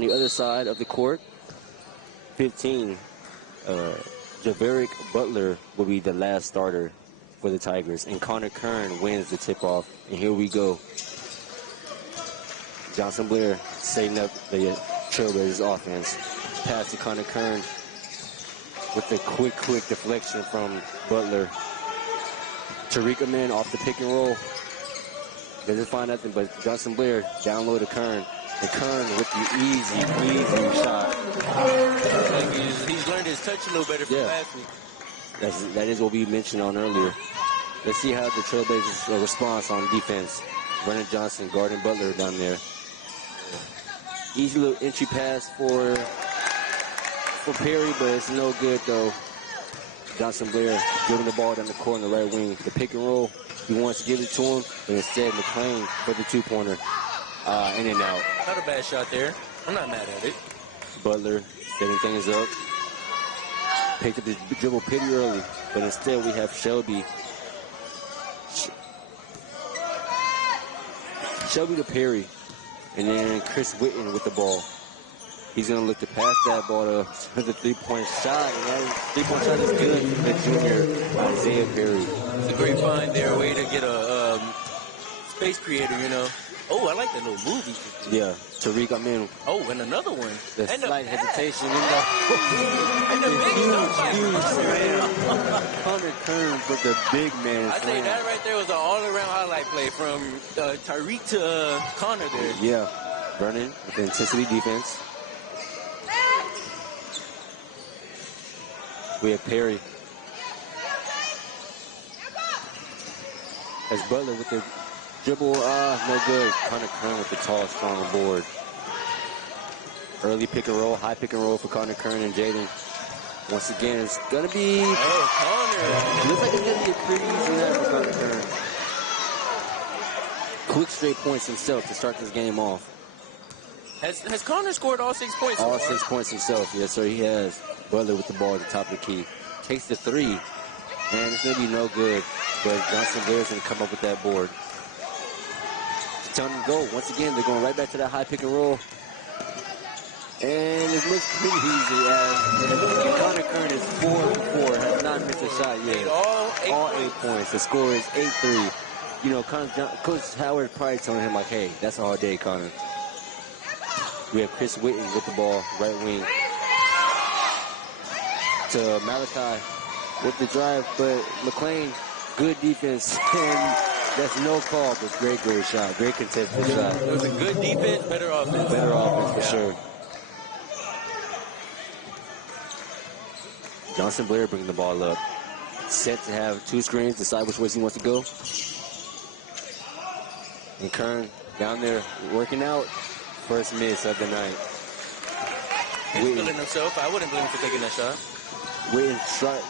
on the other side of the court, 15, Javerick Butler will be the last starter for the Tigers, and Connor Kern wins the tip-off. And here we go. Johnson Blair setting up the Trailblazers offense. Pass to Connor Kern with the quick deflection from Butler. Tariq Amin off the pick and roll. Doesn't find nothing, but Johnson Blair down low to Kern. And Kern with the easy shot. He's learned his touch a little better from last week. That is what we mentioned on earlier. Let's see how the Trailblazers response on defense. Vernon Johnson guarding Butler down there. Easy little entry pass for Perry, but it's no good though. Johnson Blair giving the ball down the court on the right wing. The pick and roll, he wants to give it to him, but instead McClain for the two-pointer. In and out. Not a bad shot there. I'm not mad at it. Butler setting things up. Picked up the dribble pretty early, but instead we have Shelby. Shelby to Perry, and then Chris Witten with the ball. He's going to look to pass that ball to the three-point shot, and that three-point shot is good for the junior, Isaiah Perry. It's a great find there, way to get a space creator, you know. Oh, I like that little movie. Yeah, Tariq Amin. Oh, and another one. The slight hesitation in the big Connor Kern with the big man. I say that right there was an all-around highlight play from Tariq to Connor there. Yeah, Vernon with the intensity defense. We have Perry. As Butler with the dribble, no good. Connor Kern with the tall, strong board. Early pick and roll, high pick and roll for Connor Kern and Jaden. Once again, it's going to be... Oh, Connor. Looks like it's going to be a pretty easy night for Connor Kern. Quick straight points himself to start this game off. Has Connor scored all 6 points? All 6 points himself, yes, sir, he has. Butler with the ball at the top of the key. Takes the three, and it's going to be no good. But Johnson Blair's going to come up with that board. It's time to go. Once again, they're going right back to that high pick and roll. And it looks pretty easy as Connor Kern is 4 for 4, has not missed a shot yet. All 8 points. The score is 8-3. You know, Coach Howard probably telling him, like, hey, that's a hard day, Connor. We have Chris Witten with the ball, right wing. To Malachi with the drive, but McClain, good defense, and that's no call, but great shot, great contested shot. It was a good defense, better offense. Better offense for sure. Johnson Blair bringing the ball up. Set to have 2 screens, decide which ways he wants to go. And Kern down there working out. First miss of the night. He's feeling himself. I wouldn't blame him for taking that shot. Witten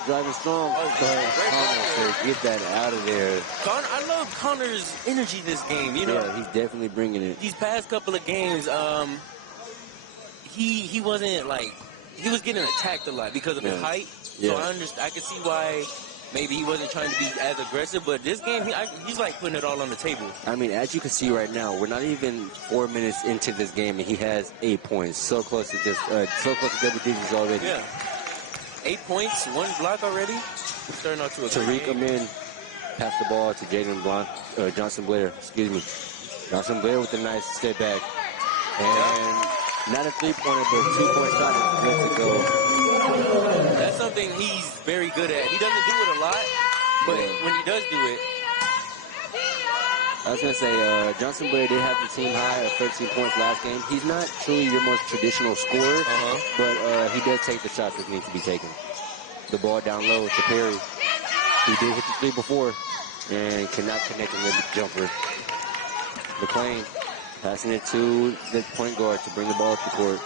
driving strong. Oh, Connor, get that out of there. I love Connor's energy this game. You know, yeah, he's definitely bringing it. These past couple of games, he wasn't like, he was getting attacked a lot because of his height. So I can see why maybe he wasn't trying to be as aggressive, but this game, he's like putting it all on the table. I mean, as you can see right now, we're not even 4 minutes into this game, and he has 8 points. So close to double digits already. Yeah. 8 points, 1 block already. Starting out to a Tariq Amin passed the ball to Johnson Blair. Excuse me. Johnson Blair with a nice step back. And not a 3-pointer, but a 2-point shot is good to go. That's something he's very good at. He doesn't do it a lot, but when he does do it. I was going to say, Johnson Blair did have the team high of 13 points last game. He's not truly your most traditional scorer, but he does take the shots that need to be taken. The ball down low to Perry. He did hit the 3 before and cannot connect on the jumper. McClain passing it to the point guard to bring the ball up the court.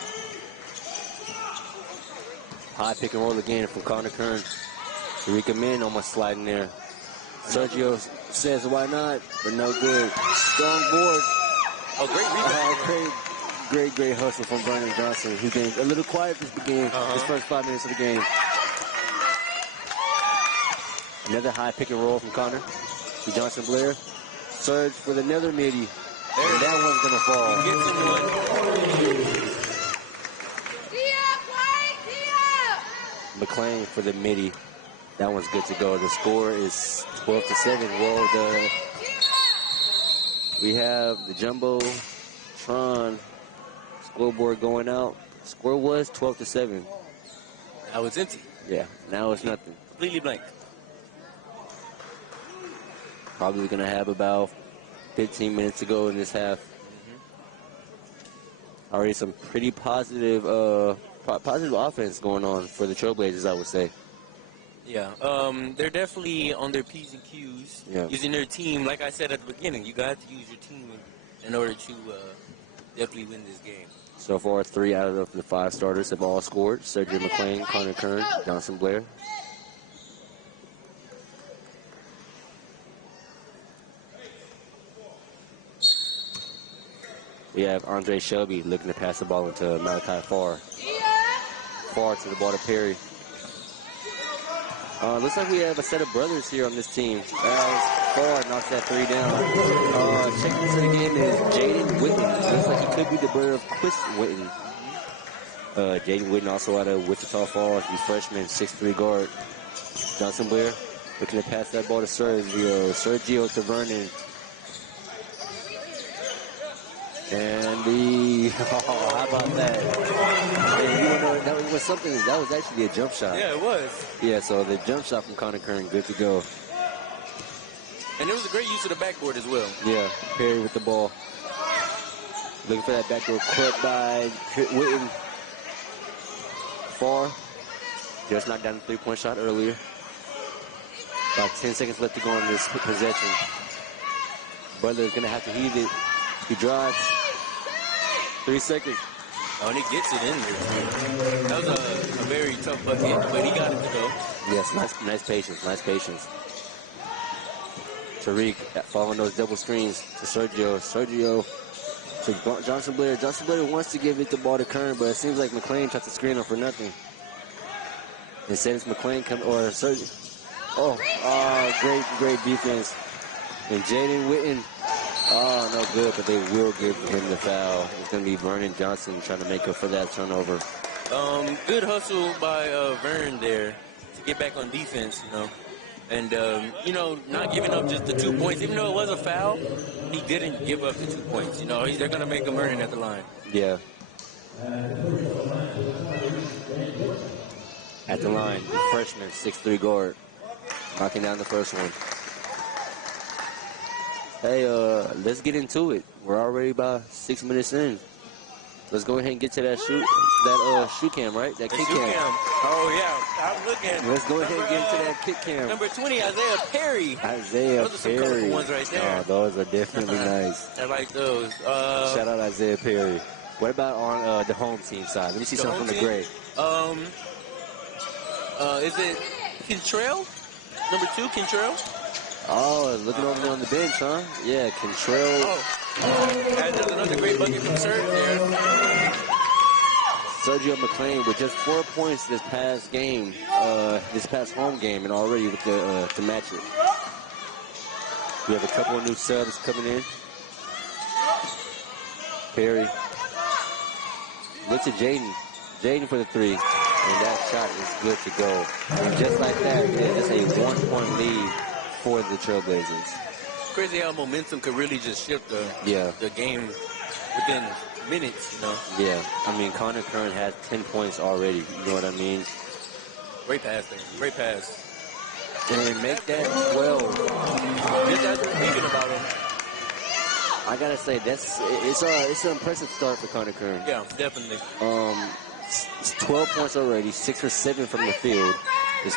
High pick and roll again from Connor Kern. Tariq Amin almost sliding there. Sergio says, why not? But no good. Strong board. Oh, great rebound. Great hustle from Vernon Johnson. He's been a little quiet this game, his first 5 minutes of the game. Another high pick and roll from Connor to Johnson Blair. Surge for another midi. And that one's going to fall. McLean for the midi. That one's good to go. The score is 12-7. Well, we have the Jumbotron scoreboard going out. Score was 12-7. Now it's empty. Yeah, now it's nothing. Completely blank. Probably going to have about 15 minutes to go in this half. Already some pretty positive offense going on for the Trailblazers, I would say. Yeah, they're definitely on their P's and Q's, using their team. Like I said at the beginning, you got to use your team in order to definitely win this game. So far, 3 out of the 5 starters have all scored. Sergio McLean, Connor Kern, Johnson Blair. We have Andre Shelby looking to pass the ball into Malachi Farr. Farr to the ball to Perry. Looks like we have a set of brothers here on this team. Farr knocks that 3 down. Checking into the game is Jaden Witten. Looks like he could be the brother of Chris Witten. Jaden Witten also out of Wichita Falls, the freshman, 6'3" guard. Johnson Blair looking to pass that ball to Sergio. Sergio to Vernon. And how about that? And you know, that was something, that was actually a jump shot. Yeah, it was. Yeah, so the jump shot from Connor Kern, good to go. And it was a great use of the backboard as well. Yeah, Perry with the ball. Looking for that backdoor cut by Witten. Farr just knocked down the 3-point shot earlier. About 10 seconds left to go in this possession. Butler's going to have to heave it. He drives. 3 seconds. Oh, and he gets it in there. That was a very tough bucket, but he got it to go. Yes, nice patience, nice patience. Tariq following those double screens to Sergio. Sergio to Johnson Blair. Johnson Blair wants to give it the ball to Kern, but it seems like McLean tried to screen him for nothing. Instead, it's McLean or Sergio. Great defense. And Jaden Witten. Oh, no good, but they will give him the foul. It's going to be Vernon Johnson trying to make up for that turnover. Good hustle by Vern there to get back on defense, you know. And, not giving up just the 2 points. Even though it was a foul, he didn't give up the 2 points. You know, they're going to make him earn it at the line. Yeah. At the line, the freshman, 6'3" guard, knocking down the first one. Hey, let's get into it. We're already about 6 minutes in. Let's go ahead and get to that shoe cam, right? That kick cam. Oh, yeah. I'm looking. Let's go ahead and get into that kick cam. Number 20, Isaiah Perry. Those are some colorful ones right there. Oh, those are definitely nice. I like those. Shout out Isaiah Perry. What about on the home team side? Let me see something from the gray. Is it Kentrell? Number 2, Kentrell? Oh, looking over there on the bench, huh? Yeah, Contrell. There's another great bucket from Serge there. Sergio McLean with just 4 points this past game, this past home game, and already with the to match it. We have a couple of new subs coming in. Perry. Look to Jaden. Jaden for the 3. And that shot is good to go. And just like that, just a 1-point lead for the Trailblazers. Crazy how momentum could really just shift the game within minutes, you know? Yeah. I mean, Connor Kern has 10 points already. You know what I mean? Great pass there. Great pass. And make that 12. Just as we're thinking about him. I gotta say, it's an impressive start for Connor Kern. Yeah, definitely. It's 12 points already, 6 for 7 from the field. It's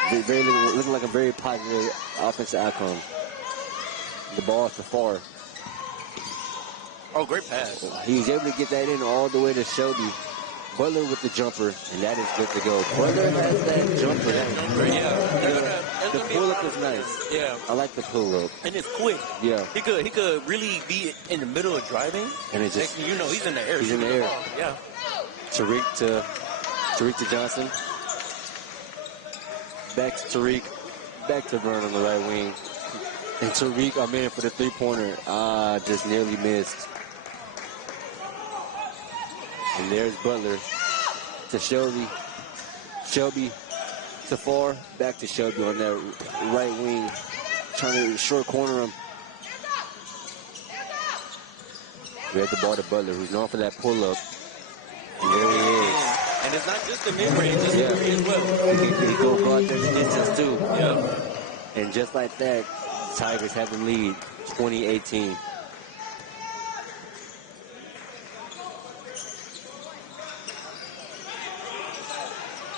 looking like a very positive offensive outcome. The ball to Farr. Oh, great pass. He was able to get that in all the way to Shelby. Butler with the jumper, and that is good to go. Butler has that jumper. The pull-up is nice. Yeah. I like the pull-up. And it's quick. Yeah. He could really be in the middle of driving. And it just... Next thing you know, he's in the air. He's in the air. Yeah. Tariq to Johnson. Back to Tariq. Back to Vern on the right wing. And Tariq, I'm in for the 3-pointer. Just nearly missed. And there's Butler to Shelby. Shelby to Farr, back to Shelby on that right wing, trying to short corner him. We have the ball to Butler, who's known for that pull-up. And there he is. And it's not just the mid-range, it's the three as well. He go go out there the distance, too. Yeah. And just like that, Tigers have the lead, 20-18.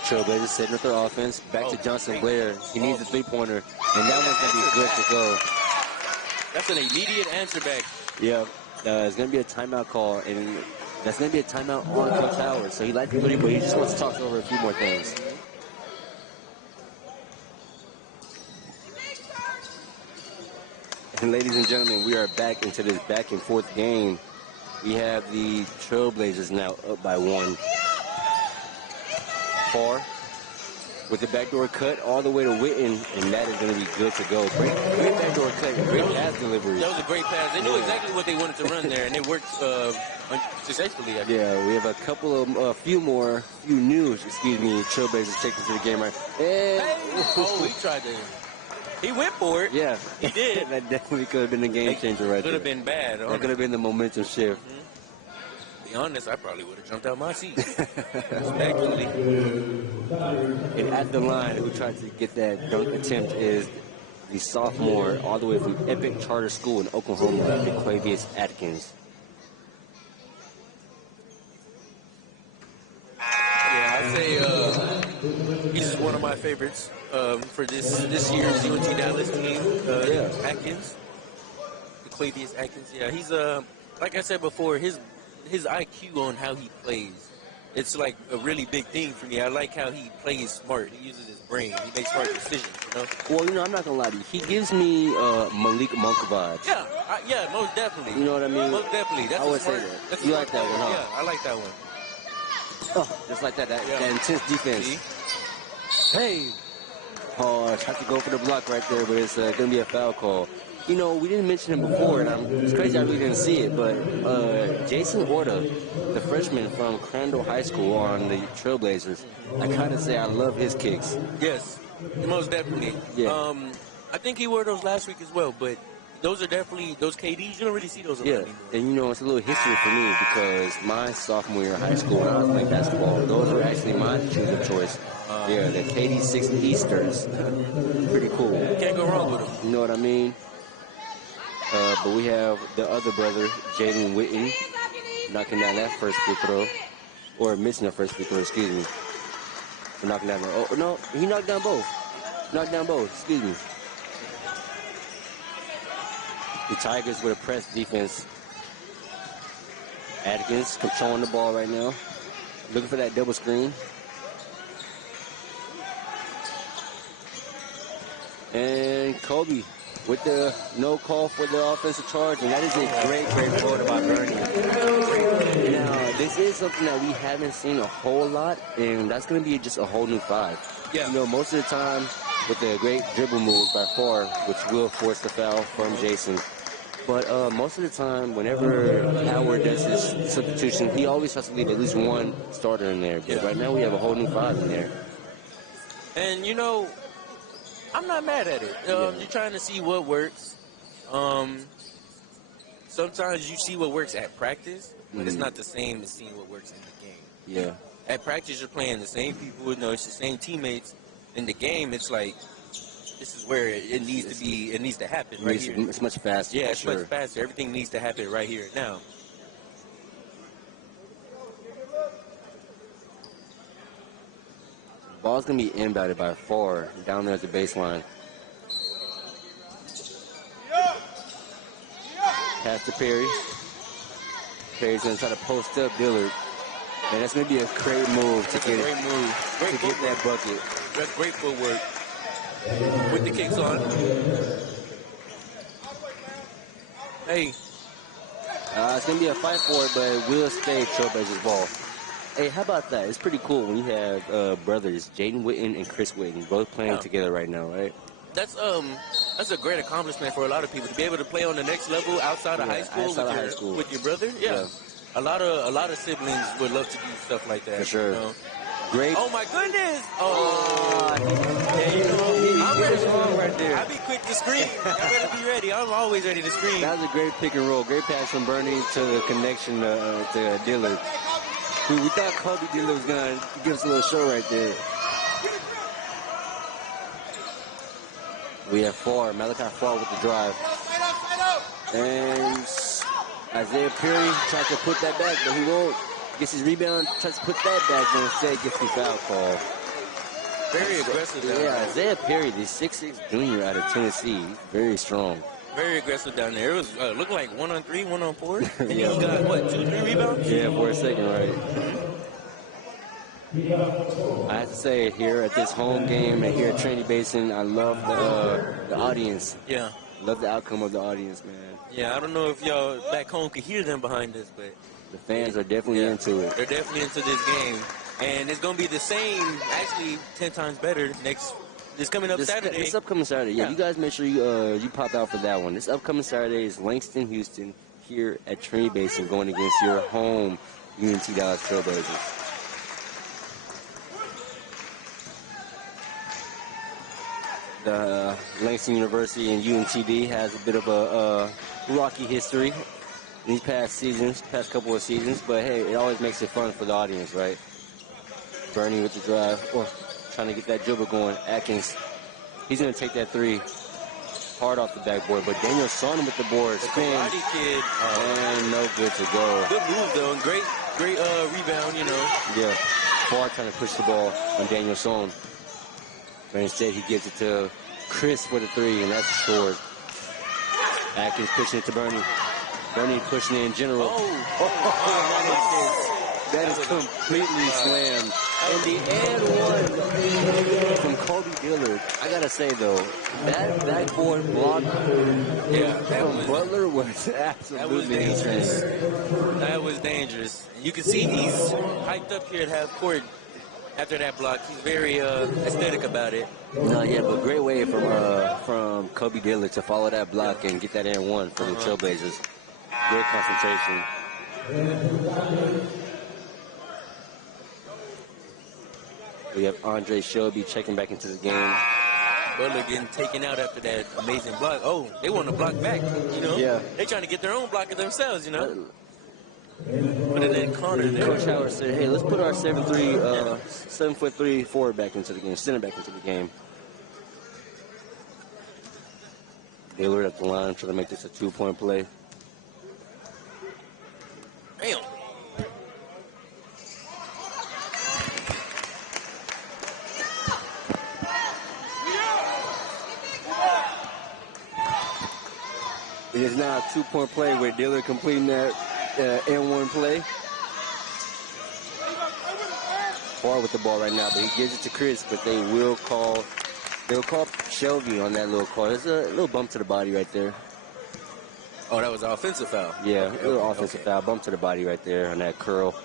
Trailblazers setting up their offense. Back to Johnson Blair. He needs a three-pointer, and that one's going to be good to go. That's an immediate answer back. Yeah, it's going to be a timeout call, and that's going to be a timeout on Coach Howard. So he likes the three, but he just wants to talk over a few more things. And ladies and gentlemen, we are back into this back and forth game. We have the Trailblazers now up by 1. Farr with the backdoor cut all the way to Witten, and that is going to be good to go. Great backdoor cut, great pass delivery. That was a great pass. They knew exactly what they wanted to run there, and it worked successfully. I think. Yeah, we have a couple of, few new Trailblazers taking to the game right. And he tried to. He went for it. Yeah, he did. That definitely could have been the game changer right there. Could have been bad. That could have been the momentum shift. Mm-hmm. To be honest, I probably would have jumped out my seat. Respectfully. And at the line, who tried to get that dunk attempt is the sophomore, all the way from Epic Charter School in Oklahoma, Quavius Atkins. Yeah, I'd say he's one of my favorites for this year's UNT Dallas team. Atkins, the Quavius Atkins. Yeah, he's like I said before, his IQ on how he plays, it's like a really big thing for me. I like how he plays smart. He uses his brain. He makes smart decisions, you know? Well, I'm not going to lie to you. He gives me Malik Monk vibes. Yeah, most definitely. You know what I mean? Most definitely. That's I would say that. You like that one, huh? Yeah, I like that one. Oh, just like that intense defense. See? Hey. Oh, I have to go for the block right there, but it's going to be a foul call. You know, we didn't mention him before, and it's crazy I really didn't see it, but Jason Orta, the freshman from Crandall High School on the Trailblazers, I kind of say I love his kicks. Yes, most definitely. Yeah. I think he wore those last week as well, but those are definitely, those KDs, you don't really see those around anymore. And you know, it's a little history for me because my sophomore year of high school, when I was playing basketball, those were actually my shoes of choice. The KD 6 Easters. Pretty cool. Can't go wrong with them. You know what I mean? But we have the other brother, Jaden Witten, knocking down that first free throw. Or missing the first free throw, excuse me. For knocking down oh, no, he knocked down both. Excuse me. The Tigers with a press defense. Atkins controlling the ball right now. Looking for that double screen. And Kobe with the no call for the offensive charge, and that is a great quote about Bernie. Now, this is something that we haven't seen a whole lot, and that's going to be just a whole new 5. Yeah. You know, most of the time with the great dribble move by Farr, which will force the foul from Jason. But most of the time, whenever Howard does his substitution, he always has to leave at least one starter in there. But right now we have a whole new 5 in there. And, you know, I'm not mad at it. You're trying to see what works. Sometimes you see what works at practice, but it's not the same as seeing what works in the game. Yeah. At practice, you're playing the same people. It's the same teammates. In the game, it's like, this is where it needs to be. It needs to happen right here. It's much faster. Yeah, it's much faster. Everything needs to happen right here now. Ball's going to be inbounded by Farr down there at the baseline. Pass to Perry. Perry's going to try to post up Dillard. And that's going to be a great move to get that bucket. That's great footwork. With the kicks on. Hey. It's going to be a fight for it, but it will stay Trailblazers ball. Hey, how about that? It's pretty cool when you have brothers, Jaden Witten and Chris Witten, both playing together right now, right? That's a great accomplishment for a lot of people to be able to play on the next level outside of high school with your brother. Yeah. A lot of siblings would love to do stuff like that. For sure. You know? Great. Oh my goodness! Oh, Yeah, you know, I'm he ready. wrong right there. I'll be quick to scream. Y'all better be ready. I'm always ready to scream. That was a great pick and roll. Great pass from Bernie to the connection to Dillard. We thought Kobe Dillard was going to give us a little show right there. We have Malachi Farr with the drive. And Isaiah Perry tries to put that back, but he won't. Gets his rebound, tries to put that back, but instead gets the foul call. Very aggressive down there. there. Isaiah Perry, the 6'6" junior out of Tennessee, very strong. Very aggressive down there. It was looking like 1-on-3, 1-on-4. And Yeah. he got, what, 2-3 rebounds? Yeah, for a second, right. I have to say, here at this home game and here at Trinity Basin, I love the audience. Yeah. Love the outcome of the audience, man. Yeah, I don't know if y'all back home could hear them behind us, but the fans are definitely into it. They're definitely into this game. And it's going to be the same, actually 10 times better this coming up Saturday. This upcoming Saturday, yeah. You guys make sure you pop out for that one. This upcoming Saturday is Langston, Houston, here at Trinity Basin, going against your home UNT Dallas Trailblazers. The Langston University and UNTD has a bit of a rocky history in these past couple of seasons, but hey, it always makes it fun for the audience, right? Bernie with the drive, trying to get that dribble going. Atkins, he's going to take that three hard off the backboard, but Daniel Son with the board. Spin. Karate Kid. And no good to go. Good move, though. Great rebound, you know. Yeah. Far trying to push the ball on Daniel Son. But instead, he gives it to Chris for the three, and that's short. Atkins pushing it to Bernie. Bernie pushing it in general. That is completely slammed. And the and one from Kobe Dillard. I gotta say though, that backboard block from Butler was absolutely dangerous. That was dangerous. You can see he's hyped up here at half court after that block. He's very aesthetic about it. No, yeah, but great way from Kobe Dillard to follow that block and get that and one for the Trailblazers. Great concentration. We have Andre Shelby checking back into the game. Butler getting taken out after that amazing block. Oh, they want to block back, you know? Yeah. They're trying to get their own blocker themselves, you know? Put it in corner there. Coach Howard said, hey, let's put our 7'3" forward back into the game, center back into the game. Dillard at the line trying to make this a 2-point play. Damn. It is now a 2-point play with Dillard completing that N1 play. Far with the ball right now, but he gives it to Chris, but they'll call Shelby on that little call. There's a little bump to the body right there. Oh, that was an offensive foul. Yeah, a little offensive foul. Bump to the body right there on that curl.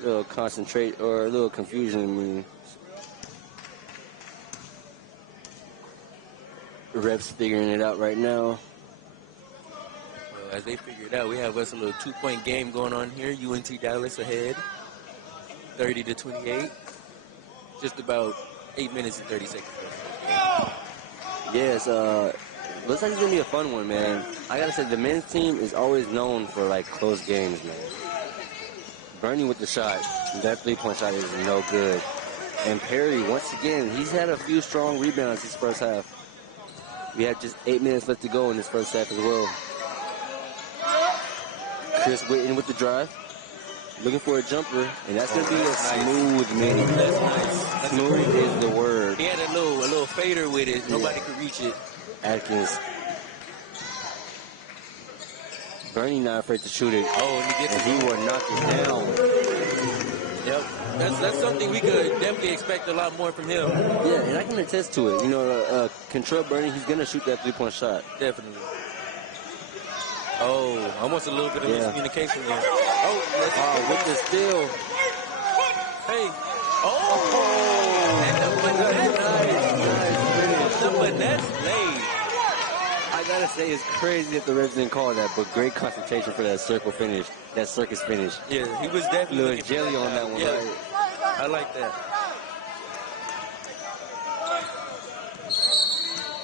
A little concentrate or a little confusion. I mean, refs figuring it out right now. Well, as they figure it out, we have us a little 2-point game going on here. UNT Dallas ahead, 30-28. Just about 8 minutes and 30 seconds. Yes, looks like it's gonna be a fun one, man. I gotta say, the men's team is always known for like close games, man. Bernie with the shot. That 3-point shot is no good. And Perry, once again, he's had a few strong rebounds this first half. We have just 8 minutes left to go in this first half as well. Chris Whitten with the drive. Looking for a jumper, and that's going to be a smooth mini. That's nice. That's smooth is the word. He had a little fader with it. Nobody could reach it. Atkins. Bernie not afraid to shoot it. Oh, and he will knock it down. Yep. That's something we could definitely expect a lot more from him. Yeah, and I can attest to it. You know, control Bernie, he's going to shoot that 3-point shot. Definitely. Oh, almost a little bit of miscommunication there. Oh, with the steal. Hey. Oh. And the finesse. Nice finish. The finesse played. I got gotta say, it's crazy that the refs didn't call that, but great concentration for that circle finish, that circus finish. Yeah, he was definitely Little jelly on that one, yeah. right? I like that.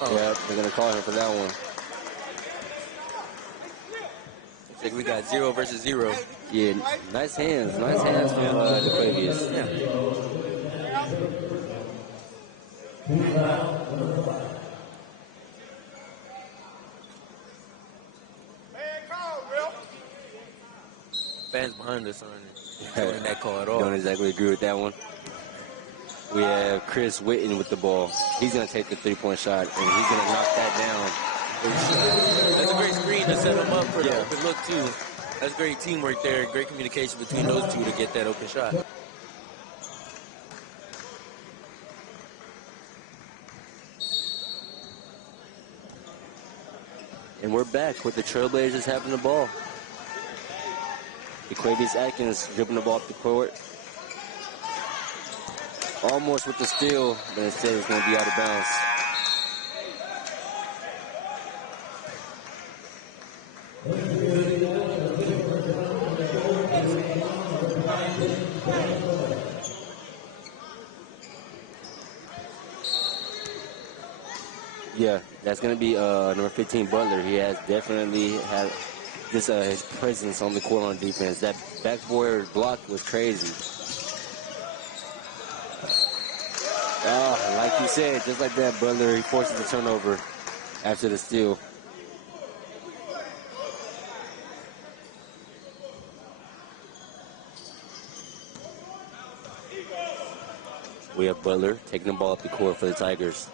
Oh. Yeah, they're gonna call him for that one. Looks like we got 0 versus 0. Yeah, nice hands from the Quavius. Yeah. Fans behind us aren't enjoying that call at all. Don't exactly agree with that one. We have Chris Witten with the ball. He's going to take the three-point shot, and he's going to knock that down. That's a great screen to set him up for the open look, too. That's great teamwork there. Great communication between those two to get that open shot. And we're back with the Trailblazers having the ball. Quavius Atkins dribbling the ball up the court. Almost with the steal, but instead it's going to be out of bounds. Yeah, that's going to be number 15, Butler. He has definitely had this his presence on the court on defense. That backboard block was crazy. Like you said, just like that, Butler, he forces the turnover after the steal. We have Butler taking the ball up the court for the Tigers.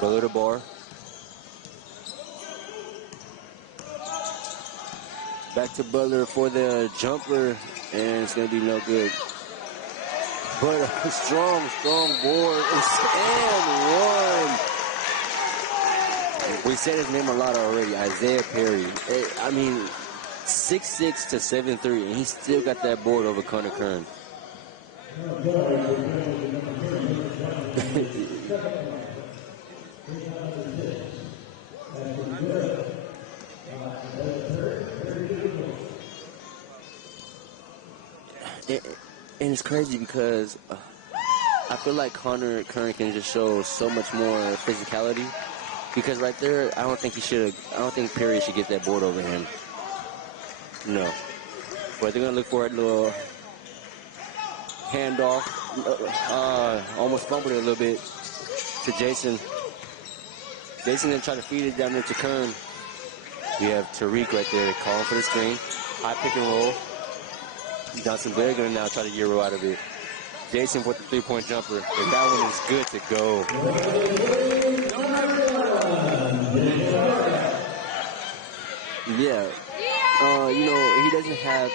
Butler to bar. Back to Butler for the jumper, and it's going to be no good. But a strong board, and one. We said his name a lot already, Isaiah Perry. I mean, 6'6" to 7'3", and he still got that board over Connor Kern. And it's crazy because I feel like Connor Kern can just show so much more physicality. Because right there, I don't think Perry should get that board over him. No. But they're going to look for a little handoff. Almost fumbled it a little bit to Jason. Jason going to try to feed it down there to Kern. We have Tariq right there calling for the screen. High pick and roll. Johnson Blair going to now try to Euro out of it. Jason with the three-point jumper. And that one is good to go. Yeah. He doesn't have,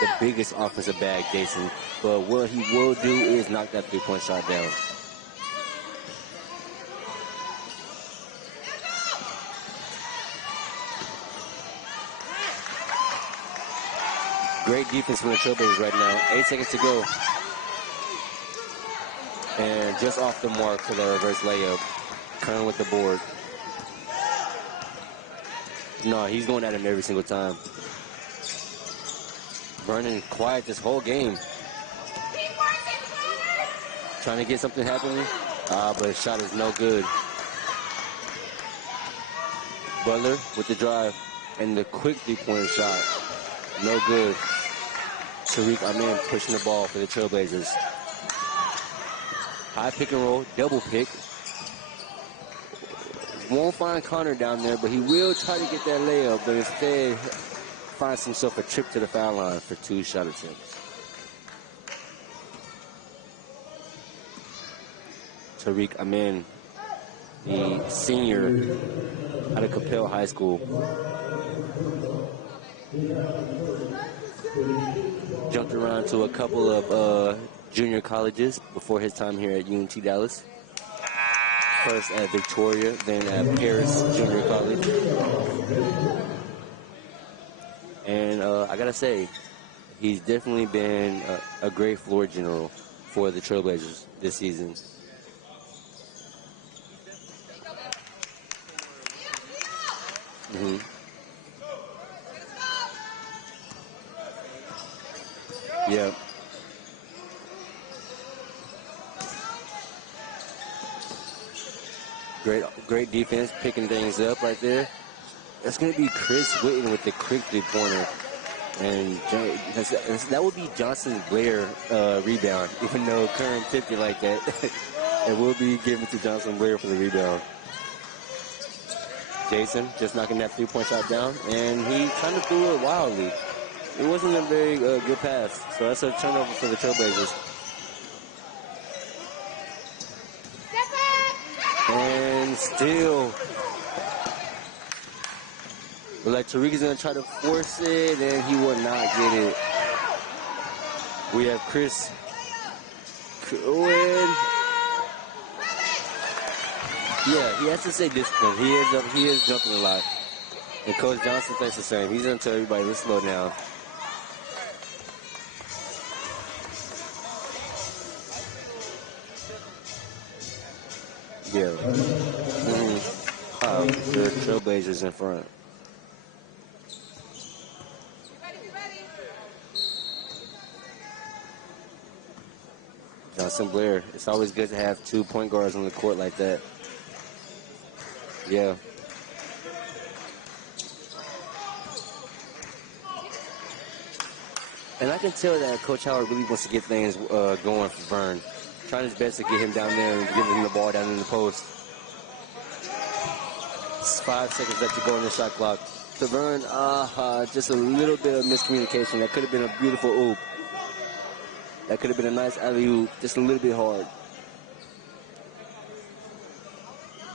the biggest offensive bag, Jason. But what he will do is knock that three-point shot down. Great defense from the Trailblazers right now. 8 seconds to go. And just off the mark for the reverse layup. Kern with the board. No, he's going at him every single time. Vernon quiet this whole game. Trying to get something happening. But his shot is no good. Butler with the drive. And the quick three-point shot. No good. Tariq Amin pushing the ball for the Trailblazers. High pick and roll, double pick. Won't find Connor down there, but he will try to get that layup, but instead finds himself a trip to the foul line for 2 shot attempts. Tariq Amin, the senior out of Capel High School. Jumped around to a couple of junior colleges before his time here at UNT Dallas. First at Victoria, then at Paris Junior College. And I gotta say, he's definitely been a great floor general for the Trailblazers this season. Mm-hmm. Yep. Great defense, picking things up right there. That's going to be Chris Witten with the quick three-pointer. And that would be Johnson Blair rebound, even though Kern tipped it like that. It will be given to Johnson Blair for the rebound. Jason just knocking that three-point shot down, and he kind of threw it wildly. It wasn't a very good pass, so that's a turnover for the Trailblazers. And still, like Tariq is going to try to force it, and he will not get it. We have Chris Cohen. Yeah, he has to stay disciplined. He is jumping a lot. And Coach Johnson thinks the same. He's going to tell everybody, let's slow down. Yeah. The Trailblazers in front. Johnson Blair. It's always good to have 2 point guards on the court like that. Yeah. And I can tell that Coach Howard really wants to get things going for Vern. Trying his best to get him down there and give him the ball down in the post. It's 5 seconds left to go on the shot clock. To Vern, just a little bit of miscommunication. That could have been a beautiful oop. That could have been a nice alley-oop, just a little bit hard.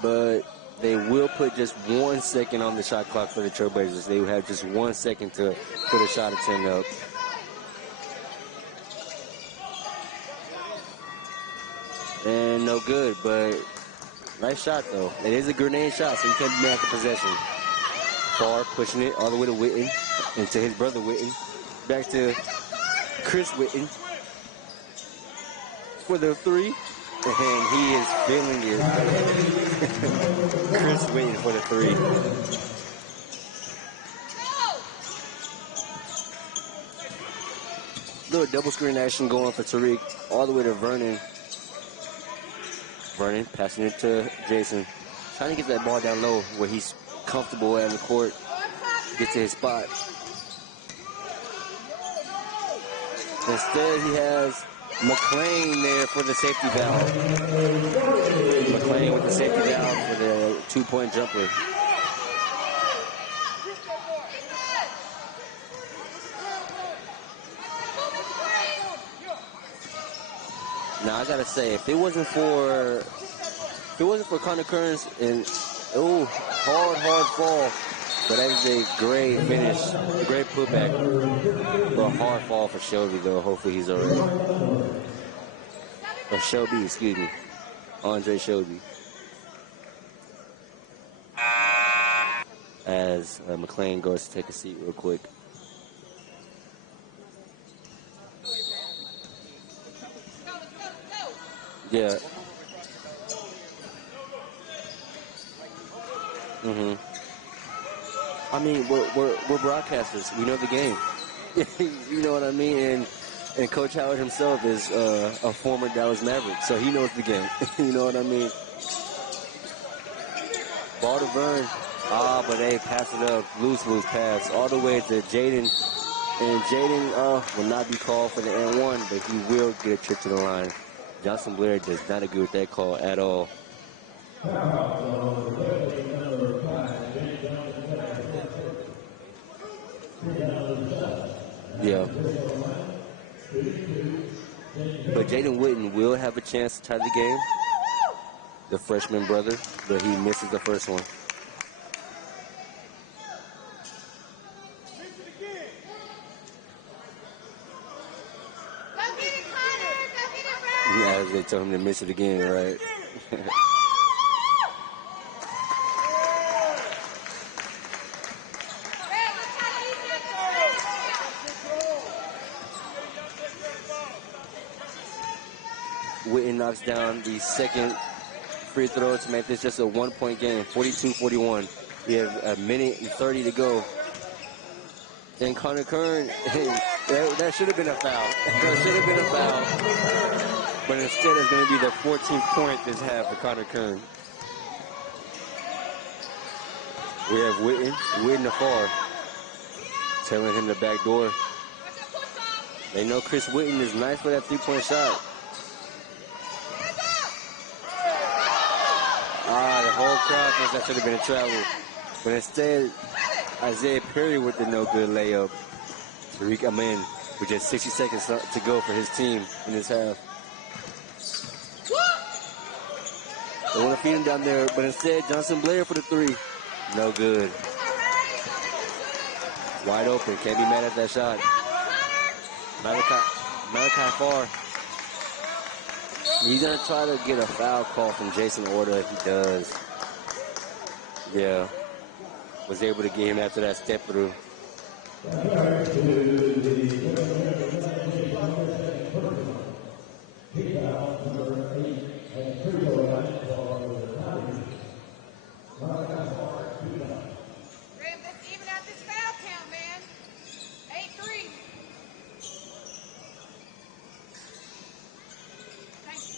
But they will put just 1 second on the shot clock for the Trailblazers. They will have just 1 second to put a shot attempt up. And no good, but nice shot, though. It is a grenade shot, so you can't be mad at the possession. Far pushing it all the way to Witten, and to his brother Witten. Back to Chris Witten for the three, and he is feeling it. Chris Witten for the three. Little double screen action going for Tariq, all the way to Vernon. Vernon passing it to Jason. Trying to get that ball down low where he's comfortable at the court. Get to his spot. Instead, he has McLean there for the safety valve. McLean with the safety valve for the 2-point jumper. Now I gotta say, if it wasn't for Connor Kearns and hard fall, but that is a great finish, a great putback. But a hard fall for Shelby though. Hopefully he's alright. Or Shelby, excuse me, Andre Shelby. As McLean goes to take a seat real quick. Yeah. I mean, we're broadcasters. We know the game. You know what I mean? And Coach Howard himself is a former Dallas Maverick, so he knows the game. You know what I mean? Ball to Vern. But they pass it up. Loose pass. All the way to Jaden. And Jaden will not be called for the N1, but he will get a trip to the line. Johnson Blair does not agree with that call at all. Yeah. But Jaden Witten will have a chance to tie the game. The freshman brother, but he misses the first one. Yeah, they told him to miss it again, right? Witten knocks down the second free throw to make this just a 1-point game, 42-41. We have a minute and 30 to go. And Connor Kern, that should have been a foul. That should have been a foul. But instead, it's going to be the 14th point this half for Connor Kern. We have Witten afar, telling him the back door. They know Chris Witten is nice for that three-point shot. The whole crowd thinks that should have been a travel. But instead, Isaiah Perry with the no-good layup. Tariq Amin with just 60 seconds to go for his team in this half. They want to feed him down there, but instead, Johnson Blair for the three. No good. Wide open. Can't be mad at that shot. Malachi Farr. He's going to try to get a foul call from Jason Orta if he does. Yeah. Was able to get him after that step through.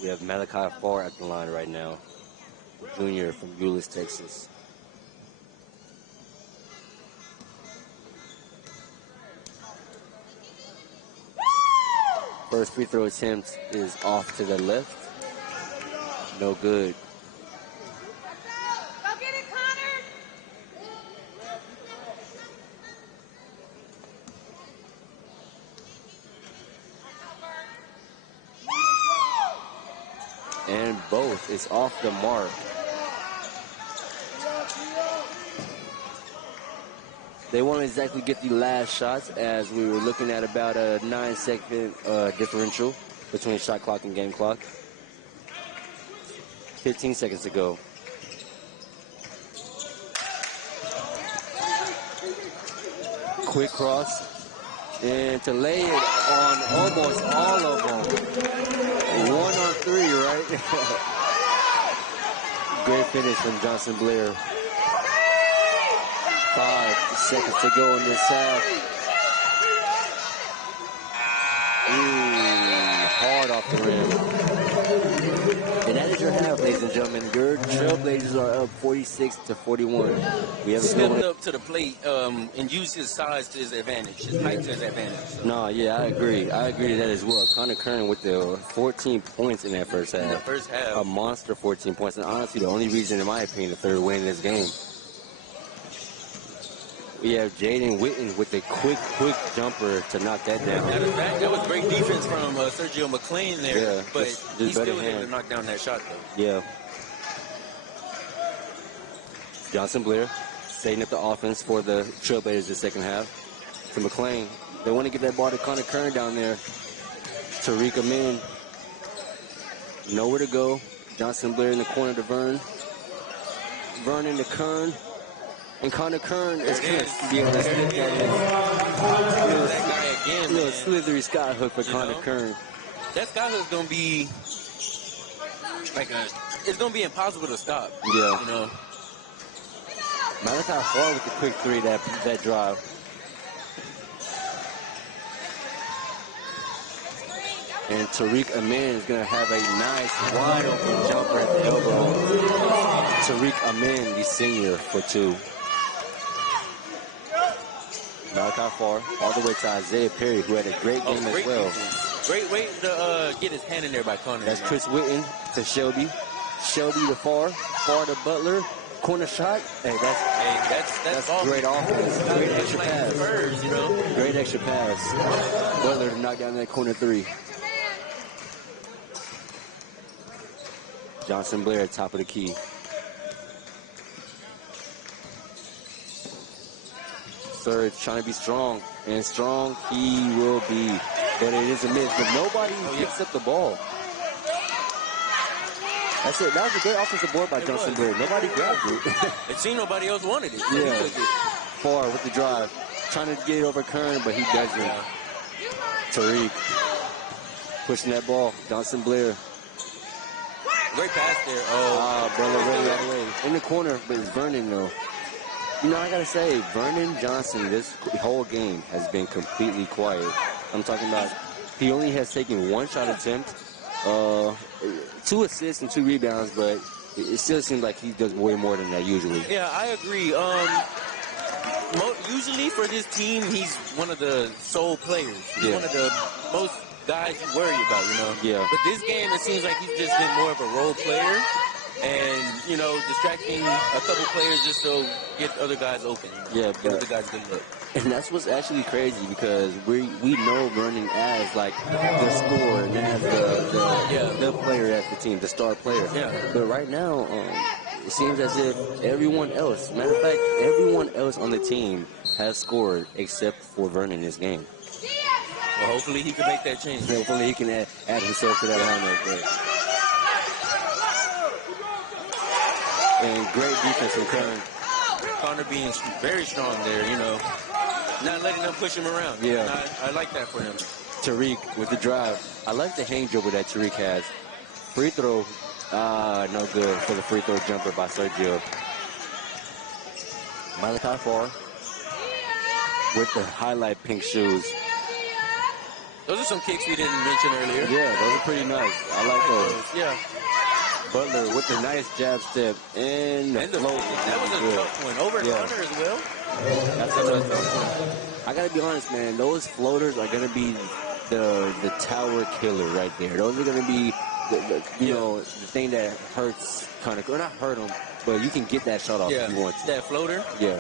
We have Malachi Farr at the line right now. Junior from Euless, Texas. First free throw attempt is off to the left. No good. Go get it, Connor! And both is off the mark. They won't exactly get the last shots as we were looking at about a 9-second differential between shot clock and game clock. 15 seconds to go. Quick cross. And to lay it on almost all of them. 1 on 3, right? Great finish from Johnson Blair. 5 seconds to go in this half. Hard off the rim. And that is your half, ladies and gentlemen. Your Trailblazers are up 46-41. We have stepped up to the plate and used his size to his advantage, his height to his advantage. So. No, yeah, I agree. I agree to that as well. Connor Kern with the 14 points in that first half. In the first half. A monster 14 points. And honestly, the only reason, in my opinion, the third win in this game. We have Jaden Witten with a quick jumper to knock that down. Matter of fact, that was great defense from Sergio McLean there. Yeah, but he still was able hand. to knock down that shot, though. Yeah. Johnson Blair setting up the offense for the Trailblazers the second half. To McLean. They want to get that ball to Connor Kern down there. Tariq Amin. Nowhere to go. Johnson Blair in the corner to Vern. Vern into Kern. And Connor Kern is going to be able to slip that in. That guy again, little slithery sky hook for Connor Kern. That sky hook's going to be it's going to be impossible to stop. Yeah. You know. Malachi Farr with the quick three, that drive. And Tariq Amin is going to have a nice wide open jumper at the elbow. Tariq Amin, the senior, for 2. Malachi Farr all the way to Isaiah Perry, who had a great game as well. Defense. Great way to get his hand in there by Connor. That's Chris Witten to Shelby. Shelby to Farr. Farr to Butler. Corner shot. Hey, that's great offense. Great extra pass. Spurs, you know? Great extra pass. Butler to knock down that corner 3. Johnson Blair at top of the key. Surge trying to be strong. And strong he will be. But it is a miss. But nobody picks up the ball. That's it. That was a great offensive board by Johnson Blair. Nobody grabbed it. It seemed nobody else wanted it. Yeah. Farr with the drive. Trying to get it over Kern, but he doesn't. Yeah. Tariq pushing that ball. Johnson Blair. Great pass there. Butler ready right away. In the corner, but it's Vernon though. You know, I gotta say, Vernon Johnson, this whole game has been completely quiet. I'm talking about he only has taken one shot attempt, 2 assists and 2 rebounds, but it still seems like he does way more than that usually. Yeah, I agree. Usually for this team, he's one of the sole players. He's one of the most guys you worry about, you know. Yeah. But this game, it seems like he's just been more of a role player and, you know, distracting a couple players just to get other guys open. You know? Yeah, Give other guys a good look. And that's what's actually crazy because we know Vernon as like the scorer and as the player at the team, the star player. Yeah. But right now, it seems as if everyone else, matter of fact, everyone else on the team has scored except for Vernon this game. Well, hopefully he can make that change. Hopefully he can add himself to that lineup. And great defense from Kern. Connor being very strong there, you know. Not letting them push him around. Yeah. I like that for him. Tariq with the drive. I like the hang dribble that Tariq has. Free throw, no good for the free throw jumper by Sergio. Malachi Farr with the highlight pink shoes. Those are some kicks we didn't mention earlier. Yeah, those are pretty nice. I like those. Yeah. Butler with the nice jab step and the float. That was a tough one. Over Connor as well. That's a tough one. I gotta be honest, man. Those floaters are gonna be the tower killer right there. Those are gonna be you know, the thing that hurts Connor. Or not hurt him, but you can get that shot off if you want to. That floater. Yeah.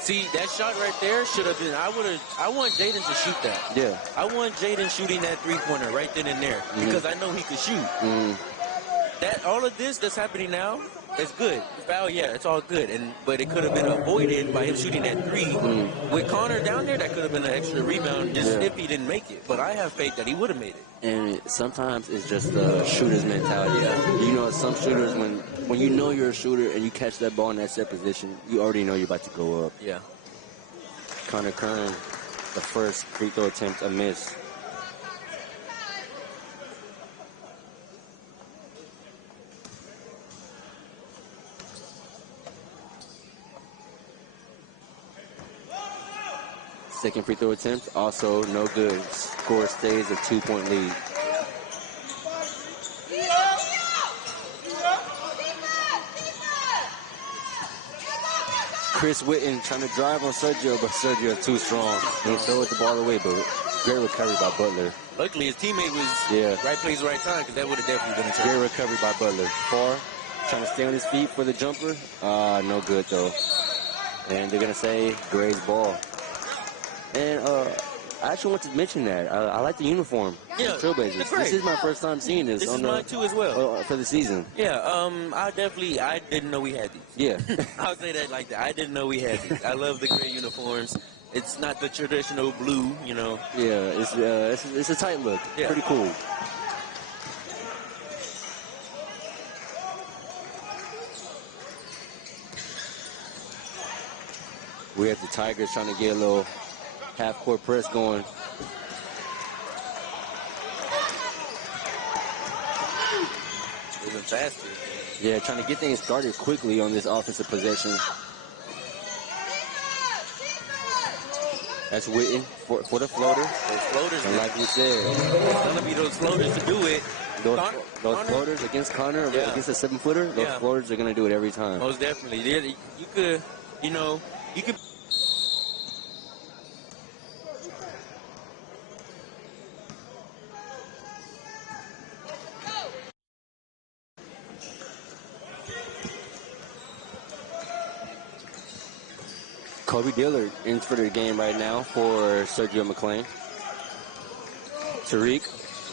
See, that shot right there should have been. I want Jaden to shoot that. Yeah. I want Jaden shooting that 3-pointer right then and there because I know he could shoot. That all of this that's happening now is good. Foul, yeah, it's all good. But it could have been avoided by him shooting that 3. With Connor down there, that could have been an extra rebound just if he didn't make it. But I have faith that he would have made it. And sometimes it's just the shooter's mentality. You know, some shooters, when you know you're a shooter and you catch that ball in that set position, you already know you're about to go up. Yeah. Connor Kern, the first free throw attempt, a miss. Second free throw attempt, also no good. Score stays a 2-point lead. Chris Witten trying to drive on Sergio, but Sergio too strong. He throw the ball away, but great recovery by Butler. Luckily, his teammate was right place, right time, because that would have definitely been a turn. Great recovery by Butler. Farr trying to stay on his feet for the jumper. No good, though. And they're going to say Gray's ball. And I actually want to mention that. I like the uniform. Yeah, Trailblazers. This is my first time seeing this. This is mine too as well. For the season. Yeah, I didn't know we had these. Yeah. I'll say that like that. I didn't know we had these. I love the gray uniforms. It's not the traditional blue, you know. Yeah, it's a tight look. Yeah. Pretty cool. We have the Tigers trying to get a little half-court press going. Moving faster. Yeah, trying to get things started quickly on this offensive possession. That's Witten for the floater. Those floaters. And like we said, it's going to be those floaters to do it. Those floaters against Connor, against a 7-footer, those floaters are going to do it every time. Most definitely. You could, you could. Kobe Dillard in for the game right now for Sergio McClain. Tariq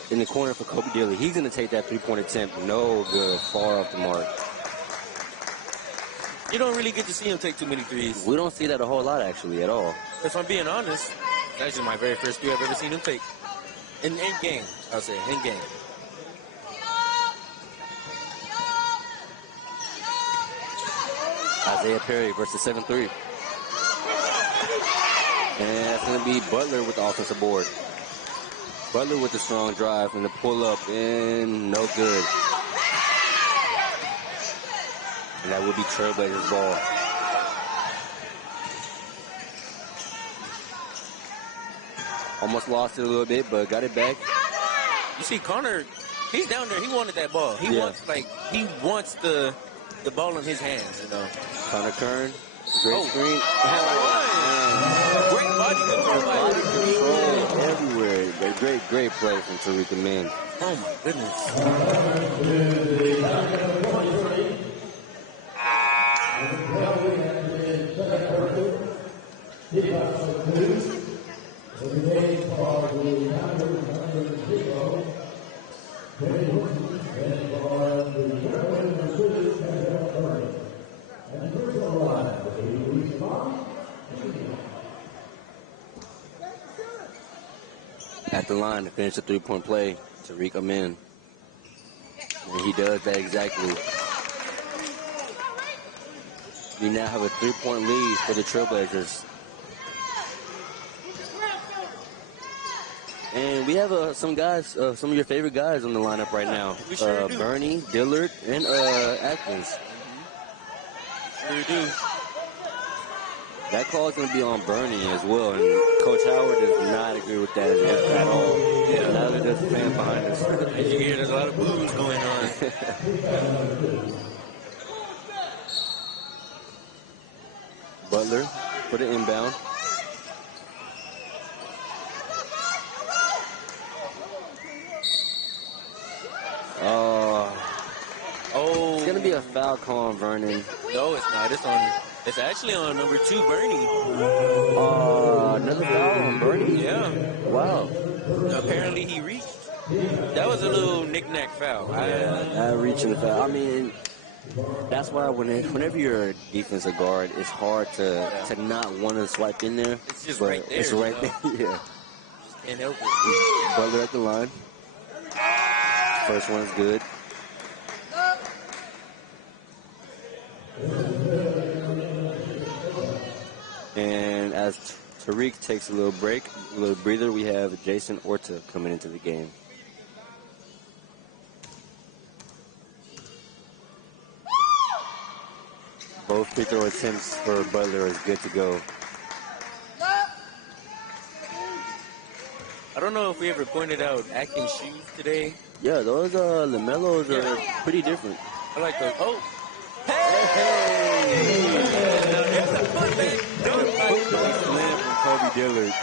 in the corner for Kobe Dillard. He's going to take that 3-point attempt. No good. Far off the mark. You don't really get to see him take too many threes. We don't see that a whole lot, actually, at all. If I'm being honest, that's just my very first 3 I've ever seen him take. In game, I'll say, in game. Isaiah Perry versus 7-3. And that's going to be Butler with the offensive board. Butler with the strong drive and the pull up, and no good. And that will be Trailblazers ball. Almost lost it a little bit, but got it back. You see, Connor, he's down there. He wanted that ball. He wants the ball in his hands, you know. Connor Kern, great screen. Great body control by Body control everywhere. Great play from Tariq Amin. Oh my goodness. At the line to finish the three-point play, Tariq Amin. And he does that exactly. We now have a three-point lead for the Trailblazers. And we have some guys, some of your favorite guys on the lineup right now. We sure do. Bernie, Dillard, and Atkins. Sure do. That call is going to be on Bernie as well, and Coach Howard does not agree with that at all. Yeah. Neither does the fan behind us. As you hear, there's a lot of boos going on. Butler for the inbound. It's going to be a foul call on Vernon. No, it's not. It's actually on number 2, Bernie. Another foul on Bernie? Yeah. Wow. Apparently he reached. That was a little knick-knack foul. Reaching the foul. I mean, that's why whenever you're a defensive guard, it's hard to not want to swipe in there. It's just right there. It's right there, yeah. Can't help it. Butler at the line. First one's good. And as Tariq takes a little break, a little breather, we have Jason Orta coming into the game. Both free throw attempts for Butler is good to go. I don't know if we ever pointed out Atkins' shoes today. Yeah, those LaMelos are pretty different. I like those. Oh! Hey! Now there's a putback dunk by Slam from Kobe Dillard.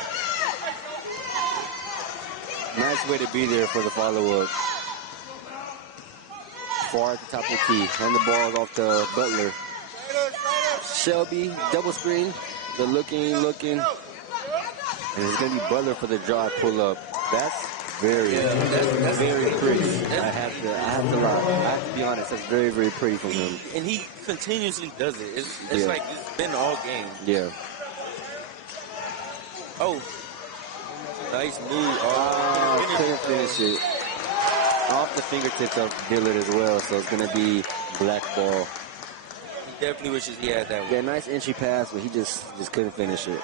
Nice way to be there for the follow-up. Far at the top of the key. Hand the ball off to Butler. Shelby, double screen. They're looking. And it's going to be Butler for the draw pull-up. That's very pretty. I have to lie. I have to be honest. That's very, very pretty from him. And he continuously does it. It's like it's been all game. Yeah. Oh. Nice move. Couldn't finish it. Off the fingertips of Dillard as well, so it's going to be black ball. He definitely wishes he had that one. Yeah, nice entry pass, but he just couldn't finish it.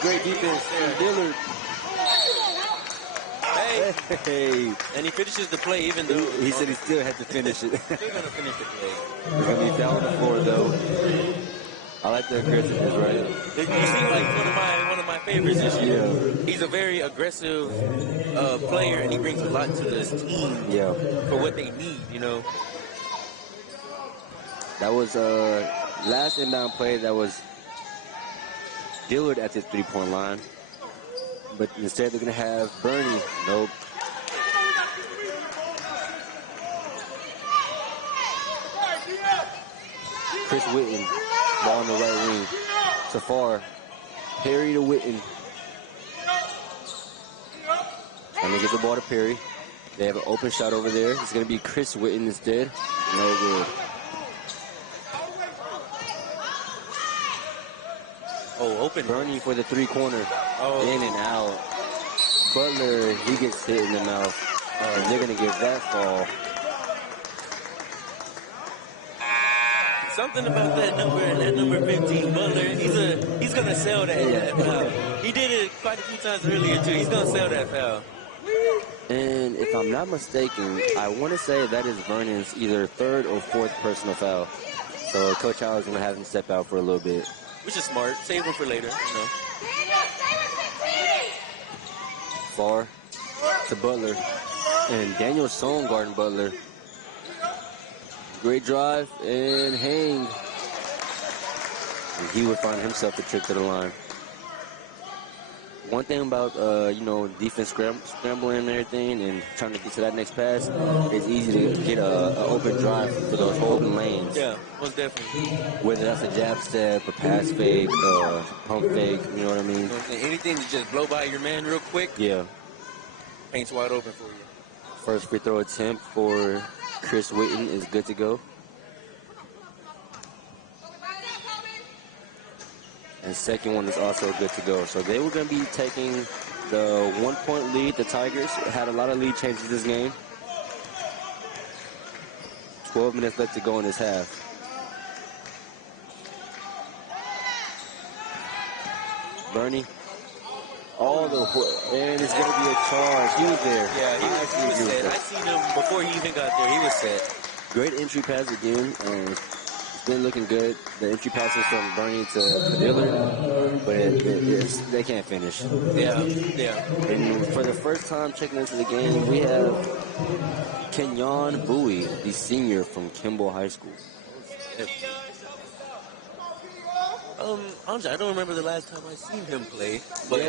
Great defense from Dillard. Hey. And he finishes the play even though... He said he still had to finish it. Still going to finish the play. He's going to be down on the floor, though. I like the aggressiveness, right? You seem like one of my favorites this year. Yeah. He's a very aggressive player, and he brings a lot to this team for what they need, you know. That was last inbound play. That was Dillard at the three-point line. But instead, they're going to have Bernie. Nope. Chris Witten, ball on the right wing. Safar, Perry to Witten. And they get the ball to Perry. They have an open shot over there. It's going to be Chris Witten instead. No good. Oh, open. Bernie for the three-corner. Oh. In and out. Butler, he gets hit in the mouth. And they're going to give that fall. Something about that number 15, Butler. He's going to sell that foul. He did it quite a few times earlier, too. He's going to sell that foul. And if I'm not mistaken, I want to say that is Vernon's either third or fourth personal foul. So Coach Howard's going to have him step out for a little bit. Which is smart. Save him for later, you know. Far to Butler. And Daniel Song guarding Butler. Great drive and hang. And he would find himself the trip to the line. One thing about, defense scrambling and everything and trying to get to that next pass, it's easy to get an open drive for those open lanes. Yeah, most definitely. Whether that's a jab step, a pass fake, pump fake, you know what I mean? Anything to just blow by your man real quick. Yeah. Paint's wide open for you. First free throw attempt for Chris Witten is good to go. And second one is also good to go. So they were going to be taking the 1-point lead. The Tigers had a lot of lead changes this game. 12 minutes left to go in this half. Bernie. And it's going to be a charge. He was there. Yeah, he was set. I seen him before he even got there. He was set. Great entry pass again. It's been looking good. The entry passes from Bernie to Dillard, but they can't finish. Yeah. And for the first time checking into the game, we have Kenyon Bowie, the senior from Kimball High School. Honestly, I don't remember the last time I seen him play, but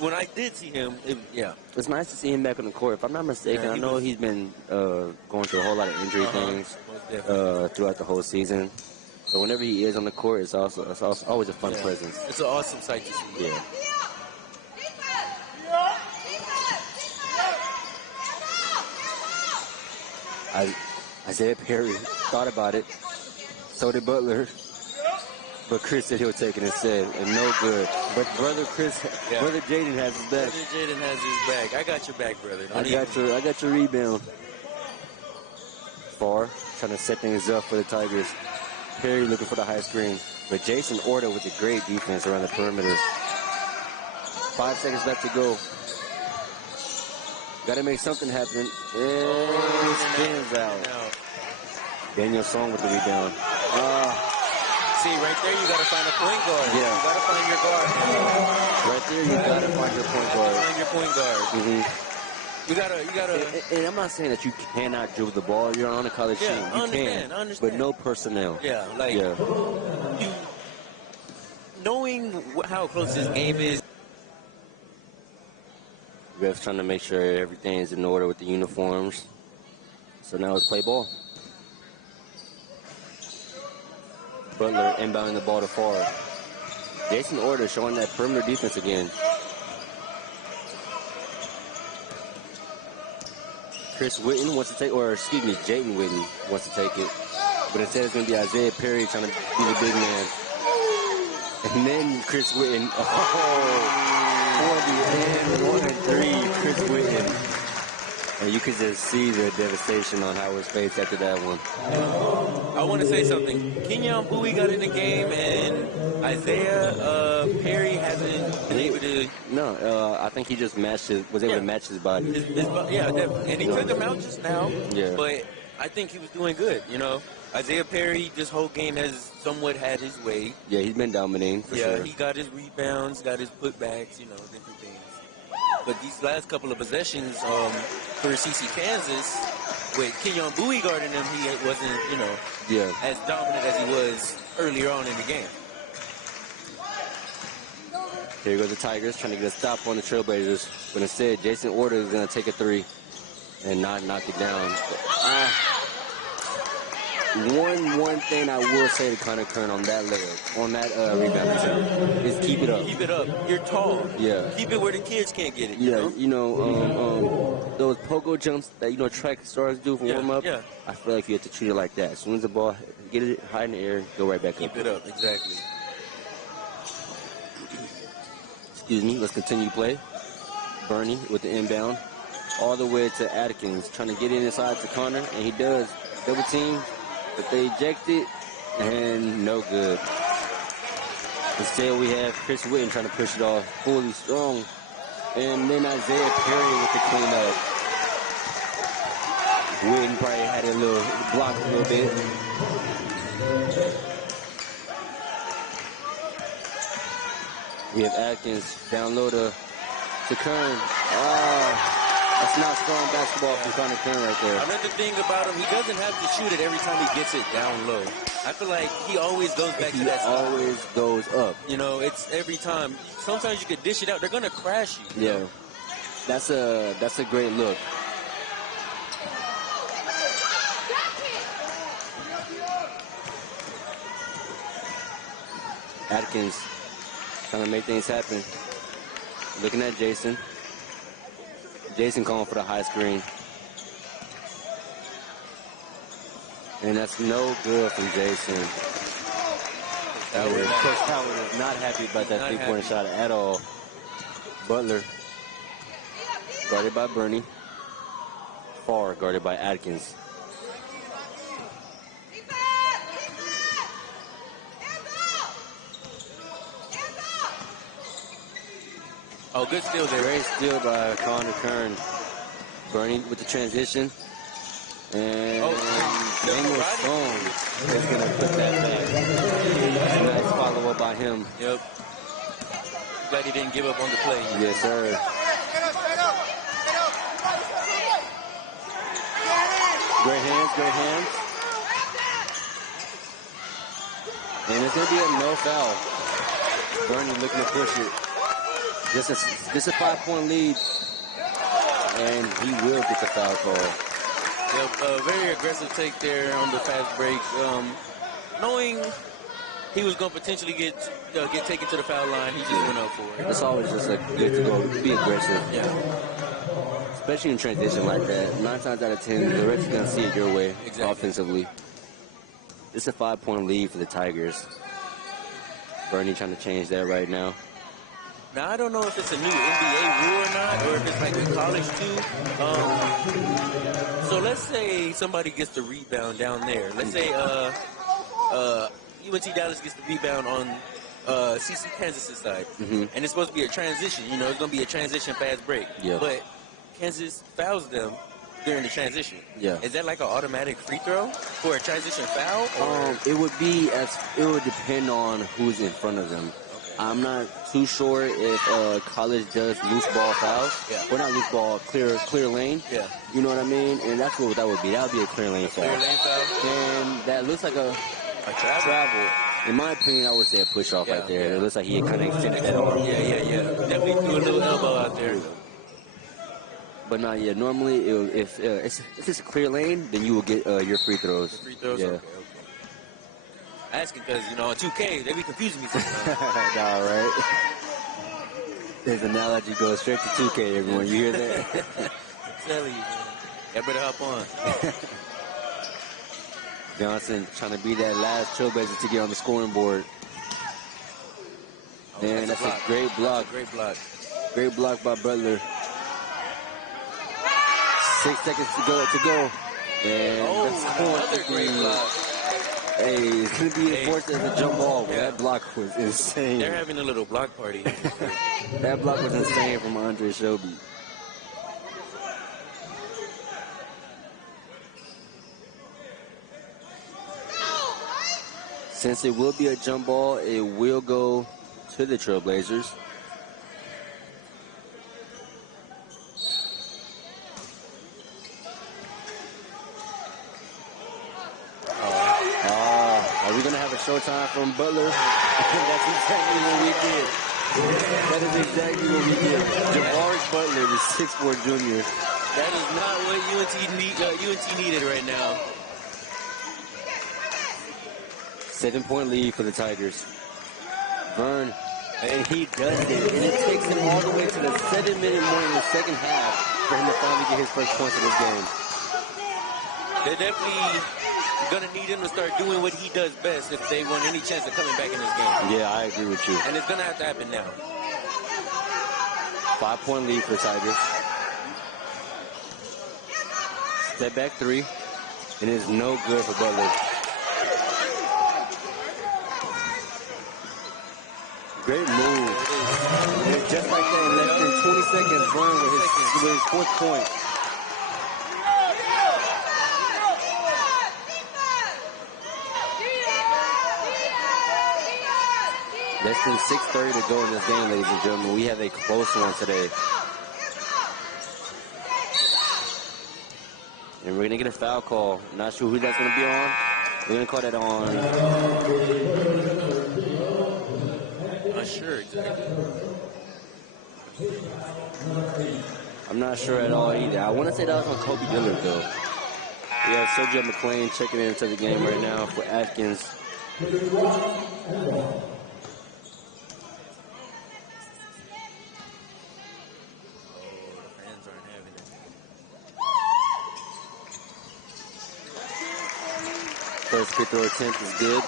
when I did see him, it's nice to see him back on the court. If I'm not mistaken, I know he's been going through a whole lot of injury things throughout the whole season. So whenever he is on the court, it's always a fun presence. It's an awesome sight to see. Yeah. Isaiah Perry thought about it. So did Butler. But Chris said he'll take it instead, and no good. But brother Jaden has his back. Brother Jaden has his back. I got your back, brother. I got your rebound. Far, trying to set things up for the Tigers. Perry looking for the high screen. But Jason Orta with a great defense around the perimeter. 5 seconds left to go. Got to make something happen. And spins out. Daniel Song with the rebound. See, right there, you got to find a point guard. Yeah. You got to find your guard. Right there, you got to find your point guard. Find your point guard. Mm-hmm. You gotta. And I'm not saying that you cannot dribble the ball. You're on a college team. You can, but no personnel. Yeah, you knowing how close this game is. Refs trying to make sure everything is in order with the uniforms. So now let's play ball. Butler inbounding the ball to Far. Jason Orta showing that perimeter defense again. Chris Witten wants to take, Jayden Witten wants to take it. But instead it's going to be Isaiah Perry trying to be the big man. And then Chris Witten. For the end, 1-3, Chris Witten. And you could just see the devastation on Howard's face after that one. I want to say something. Kenyon Bowie got in the game, and Isaiah Perry hasn't been able to. No, I think he just was able to match his body. Yeah, definitely. And he took him out just now. Yeah. But I think he was doing good. Isaiah Perry, this whole game has somewhat had his way. Yeah, he's been dominating for sure. Yeah, he got his rebounds, got his putbacks, different things. But these last couple of possessions for CC Kansas, with Kenyon Bowie guarding him, he wasn't, as dominant as he was earlier on in the game. Here goes the Tigers trying to get a stop on the Trailblazers. But instead, Jason Orta is going to take a three and not knock it down. One thing I will say to Connor Kern on that rebound is keep it up. Keep it up. You're tall. Yeah. Keep it where the kids can't get it. Yeah, those pogo jumps that track stars do from warm up. Yeah. I feel like you have to treat it like that. As soon as the ball get it high in the air, go right back up. Keep it up, exactly. Excuse me. Let's continue play. Bernie with the inbound, all the way to Atkins, trying to get inside to Connor, and he does. Double team. But they eject it, and no good. Instead, we have Chris Witten trying to push it off fully strong. And then Isaiah Perry with the cleanup. Witten probably had a little block a little bit. We have Atkins down low to Kern. That's not strong basketball from Connor Kern right there. Another thing about him, he doesn't have to shoot it every time he gets it down low. I feel like he always goes back to that spot. He always goes up. You know, it's every time. Sometimes you could dish it out. They're going to crash you. Yeah. That's a great look. Atkins trying to make things happen. Looking at Jason. Jason calling for the high screen. And that's no good from Jason. Coach Howard is not happy about that three-point shot at all. Butler guarded by Bernie. Farr guarded by Atkins. Oh, good steal there. Great steal by Connor Kern. Bernie with the transition. And Daniel Stone is going to put that back. Nice follow-up by him. Yep. Glad he didn't give up on the play. Yes, sir. Great hands, great hands. And it's going to be a no foul. Bernie looking to push it. Just a 5-point lead. And he will get the foul call. Yep, very aggressive take there on the fast break. Knowing he was going to potentially get taken to the foul line, he just went up for it. It's always just good to go be aggressive. Yeah. Especially in transition like that. 9 times out of 10, the ref's going to see it your way offensively. It's a 5-point lead for the Tigers. Bernie trying to change that right now. Now, I don't know if it's a new NBA rule or not, or if it's like in college too. So let's say somebody gets the rebound down there. Let's say UNT Dallas gets the rebound on CC Kansas' side. And it's supposed to be a transition. You know, it's going to be a transition fast break. Yeah. But Kansas fouls them during the transition. Yeah. Is that like an automatic free throw for a transition foul? It would depend on who's in front of them. I'm not too sure if college does loose ball fouls. Yeah. Or not loose ball, clear lane. Yeah. You know what I mean? And that's what that would be. That would be a clear lane foul. Clear lane foul? And that looks like a travel. In my opinion, I would say a push off right there. Yeah. It looks like he kind of extended that arm. Yeah. Definitely threw a little elbow out there. But not yet. Normally, if it's a clear lane, then you will get your free throws. Free throws? Yeah. Okay. Asking because, you know, on 2K, they be confusing me sometimes. All right. His analogy goes straight to 2K, everyone. You hear that? Tell you, man. Y'all better hop on. Johnson trying to be that last trailblazer to get on the scoring board. And that's a great block. Great block. Great block by Butler. 6 seconds to go. And that's another great block. Hey, it's going to be enforced as a jump ball. Yeah. That block was insane. They're having a little block party. That block was insane from Andre Shelby. Since it will be a jump ball, it will go to the Trailblazers. Are we going to have a showtime from Butler? That's exactly what we did. That is exactly what we did. Javaris Butler, the 6'4" junior. That is not what UNT needed right now. 7-point lead for the Tigers. Vern, and he does it. And it takes him all the way to the 7-minute mark in the second half for him to finally get his first points of this game. They're definitely going to need him to start doing what he does best if they want any chance of coming back in this game. Yeah, I agree with you. And it's going to have to happen now. 5-point lead for the Tigers. Step back 3. And it's no good for Butler. Great move. just like that, in less than 20 seconds, Vern with his fourth point. Less than 6:30 to go in this game, ladies and gentlemen. We have a close one today. And we're going to get a foul call. Not sure who that's going to be on. We're going to call that on. Not sure exactly. I'm not sure at all either. I want to say that was on Kobe Dillard, though. We have Sergio McClain checking into the game right now for Atkins. First free throw attempt is good.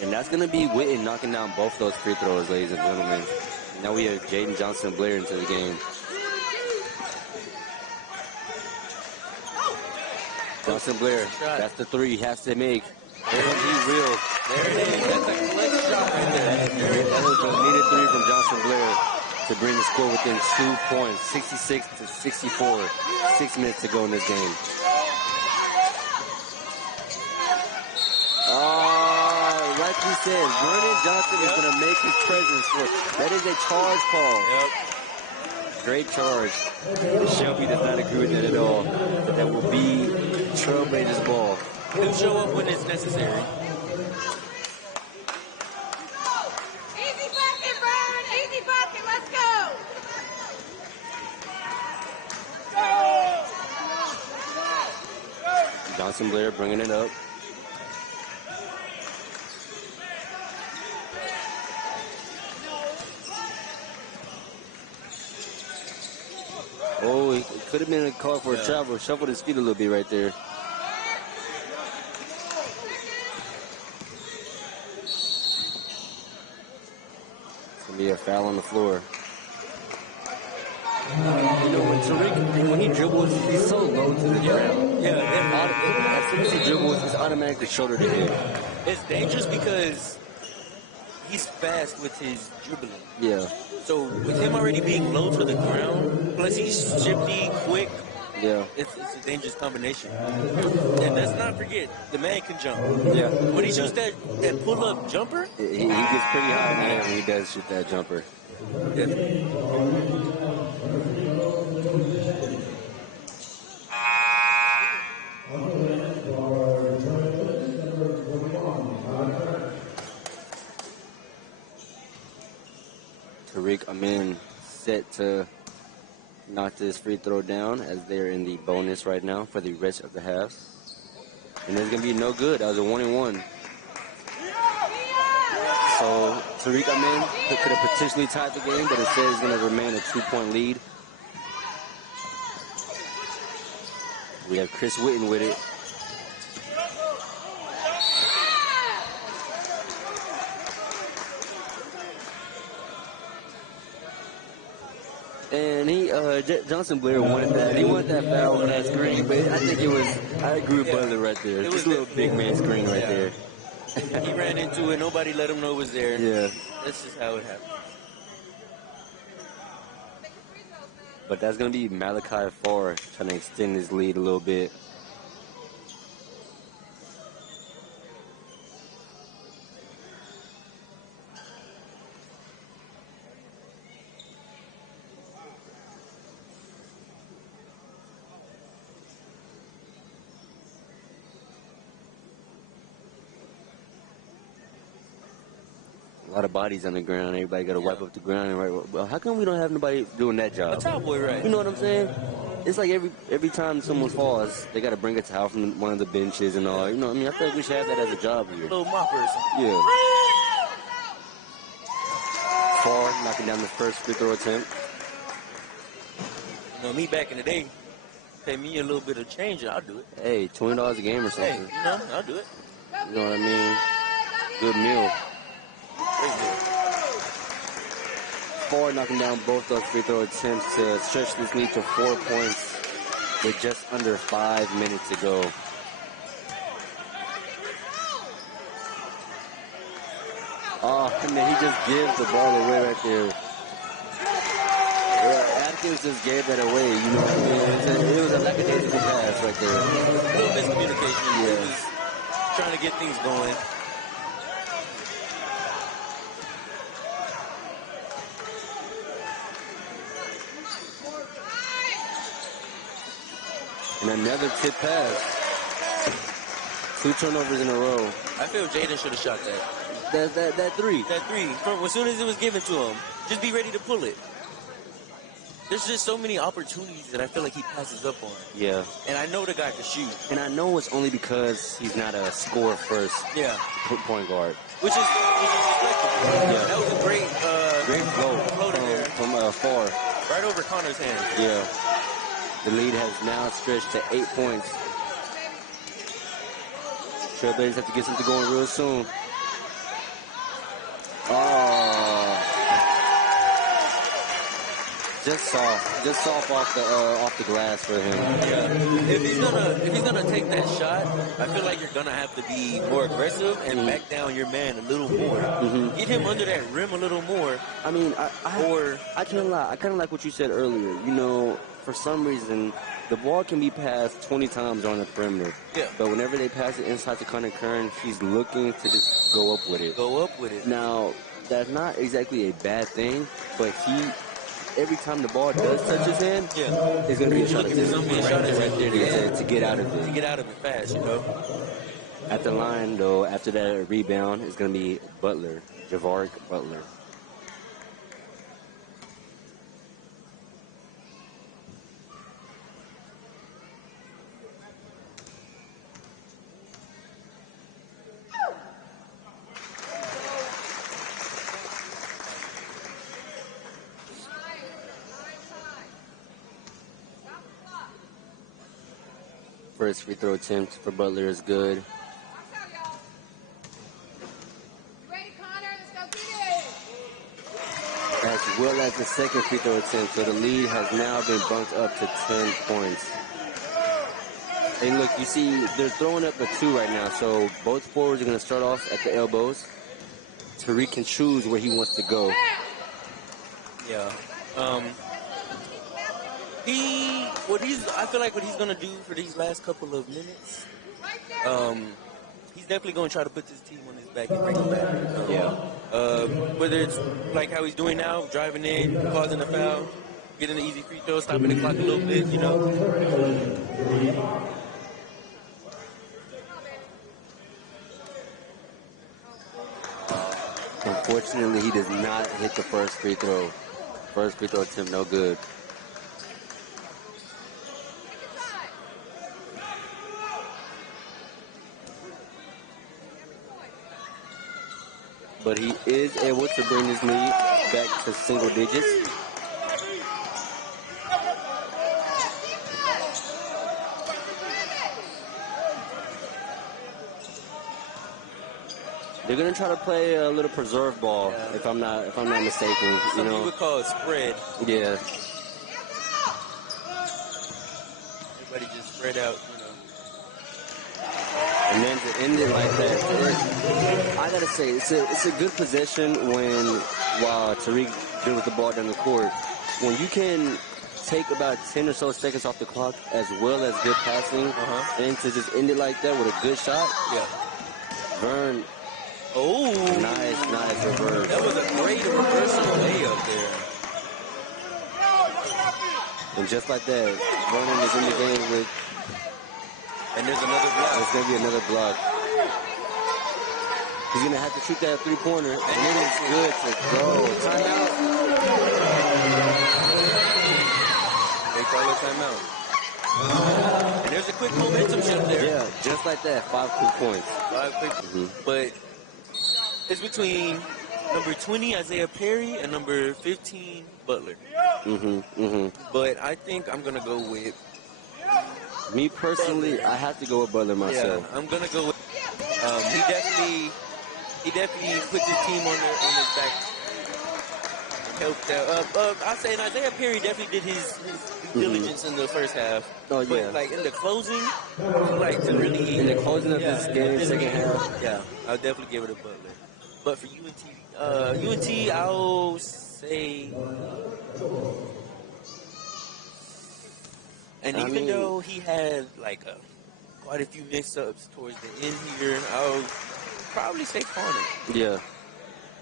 And that's going to be Witten knocking down both those free throws, ladies and gentlemen. Now we have Jaden Johnson-Blair into the game. Johnson-Blair, that's the three he has to make. He's real. There it is. That's a clutch shot right there. That was a needed three from Johnson-Blair to bring the score within 2 points, 66-64. 6 minutes to go in this game. Like we said, Vernon Johnson is going to make his presence for it. That is a charge call. Great charge. Shelby does not agree with that at all. But that will be Trailblazers ball. He'll show up when it's necessary. Easy bucket, Vern. Easy bucket. Let's go. Johnson-Blair bringing it up. Oh, it could have been a call for a travel. Shuffled his feet a little bit right there. It's going to be a foul on the floor. You know, when he dribbles, he's so low to the ground. As soon as he dribbles, it's automatically shoulder to hip. It's dangerous because he's fast with his dribbling. Yeah. So with him already being low to the ground, plus he's shifty, quick, it's a dangerous combination. And let's not forget, the man can jump. Yeah. When he shoots that pull-up jumper, He gets pretty high in the air when he does shoot that jumper. definitely. Tariq Amin set to knock this free throw down as they're in the bonus right now for the rest of the half. And it's going to be no good. That was a 1-and-1. So Tariq Amin could have potentially tied the game, but instead it's going to remain a 2-point lead. We have Chris Witten with it. And Johnson-Blair wanted that. He wanted that foul on that screen, but I think it was, I agree with Butler right there. It was a little big man screen right there. He ran into it. Nobody let him know it was there. Yeah. That's just how it happened. But that's going to be Malachi Farr trying to extend his lead a little bit. A lot of bodies on the ground. Everybody got to wipe up the ground. And well, how come we don't have nobody doing that job? A towel boy, right? You know what I'm saying? It's like every time someone falls, they got to bring a towel from one of the benches and all. You know what I mean? I feel like we should have that as a job here. A little mopper or something. Yeah. Farr knocking down the first free throw attempt. You know, me back in the day, pay me a little bit of change, I'll do it. Hey, $20 a game or Hey, something. you know, I'll do it. You know what I mean? Good meal. Great deal. far, knocking down both those free throw attempts to stretch this lead to 4 points with just under 5 minutes to go. Oh, and then he just gives the ball away right there. Yeah, Atkins just gave that away, you know. It was a lackadaisical pass right there. A little miscommunication. Yeah. He was trying to get things going. And another tip pass. 2 turnovers in a row. I feel Jaden should have shot that. That three. That three. As soon as it was given to him, just be ready to pull it. There's just so many opportunities that I feel like he passes up on. Yeah. And I know the guy can shoot. And I know it's only because he's not a score first point guard. Which is respectable. Yeah. That was a great flow there. from far. Right over Connor's hand. Yeah. The lead has now stretched to 8 points. Trailblazers have to get something going real soon. Oh. Just soft off the glass for him. Yeah. If he's gonna take that shot, I feel like you're gonna have to be more aggressive and back down your man a little more. Get him under that rim a little more. I mean, I can't lie. I kind of like what you said earlier. You know, for some reason, the ball can be passed 20 times on the perimeter. Yeah. But whenever they pass it inside to Kern, he's looking to just go up with it. Now, that's not exactly a bad thing, but every time the ball does touch his hand, it's going to be a shot right there to get out of it. To get out of it fast, you know. At the line, though, after that rebound, it's going to be Butler, Javaric Butler. First free throw attempt for Butler is good. As well as the second free throw attempt, so the lead has now been bumped up to 10 points. And look, you see, they're throwing up a 2 right now, so both forwards are going to start off at the elbows. Tariq can choose where he wants to go. Yeah. I feel like what he's gonna do for these last couple of minutes, he's definitely gonna try to put this team on his back and bring him back. Whether it's like how he's doing now, driving in, causing a foul, getting an easy free throw, stopping the clock a little bit, you know. Unfortunately, he does not hit the first free throw. First free throw attempt, no good. But he is able to bring his lead back to single digits. They're gonna try to play a little preserve ball, if I'm not mistaken. Something you would call a spread. Yeah. Everybody just spread out, you know. And then to end it like that, I gotta say, it's a good possession while Tariq dribbles the ball down the court. When you can take about 10 or so seconds off the clock, as well as good passing, and to just end it like that with a good shot. Yeah. Vern. Oh, nice reverse. That was a great reversal layup there. And just like that, Vernon is in the game with. And there's another block. There's going to be another block. He's going to have to shoot that three-pointer, and it is good to go. Timeout. They call it timeout. And there's a quick momentum shift there. Yeah, just like that. 5 quick points. 5 quick. But it's between number 20, Isaiah Perry, and number 15, Butler. But I think I'm going to go with... Me personally, I have to go with Butler myself. Yeah, I'm going to go with... He definitely put his team on his back. helped out. I'll say Isaiah Perry definitely did his due diligence in the first half. Oh, yeah. But, like, in the closing, like, to really... In the closing of this game, second half. Yeah, I'll definitely give it a Butler. But for UNT, I'll say... And even though he had, like, quite a few mix-ups towards the end here, I'll probably say Connor. Yeah.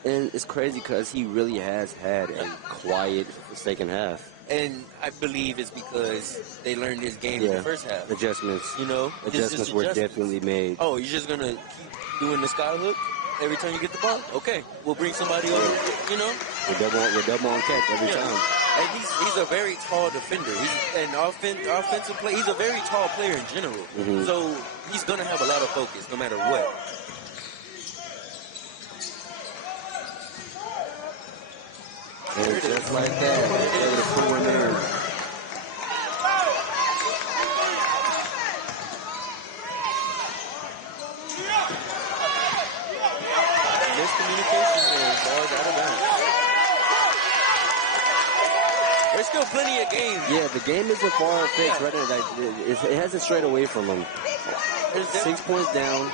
And it's crazy because he really has had a quiet second half. And I believe it's because they learned this game in the first half. Adjustments. You know? Adjustments were definitely made. Oh, you're just going to keep doing the sky hook every time you get the ball? Okay. We'll bring somebody over, you know? We're double on catch every time. And he's a very tall defender. He's an offensive player. He's a very tall player in general. So he's going to have a lot of focus no matter what. And just like that, able to pull him in. Miscommunication there. Ball's out of bounds. There's still plenty of games. Yeah, the game isn't far fixed. Right now, like, it hasn't strayed away from him. 6 points down.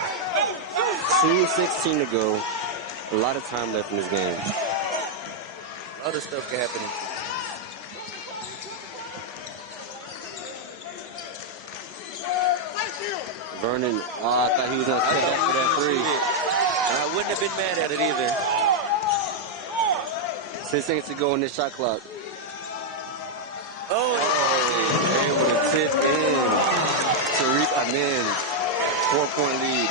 2:16 to go. A lot of time left in this game. Other stuff can happen. Vernon, I thought he was going to step back for that three. And I wouldn't have been mad at it either. 6 seconds to go on this shot clock. Oh, able to tip in. Tariq Amin, 4-point lead.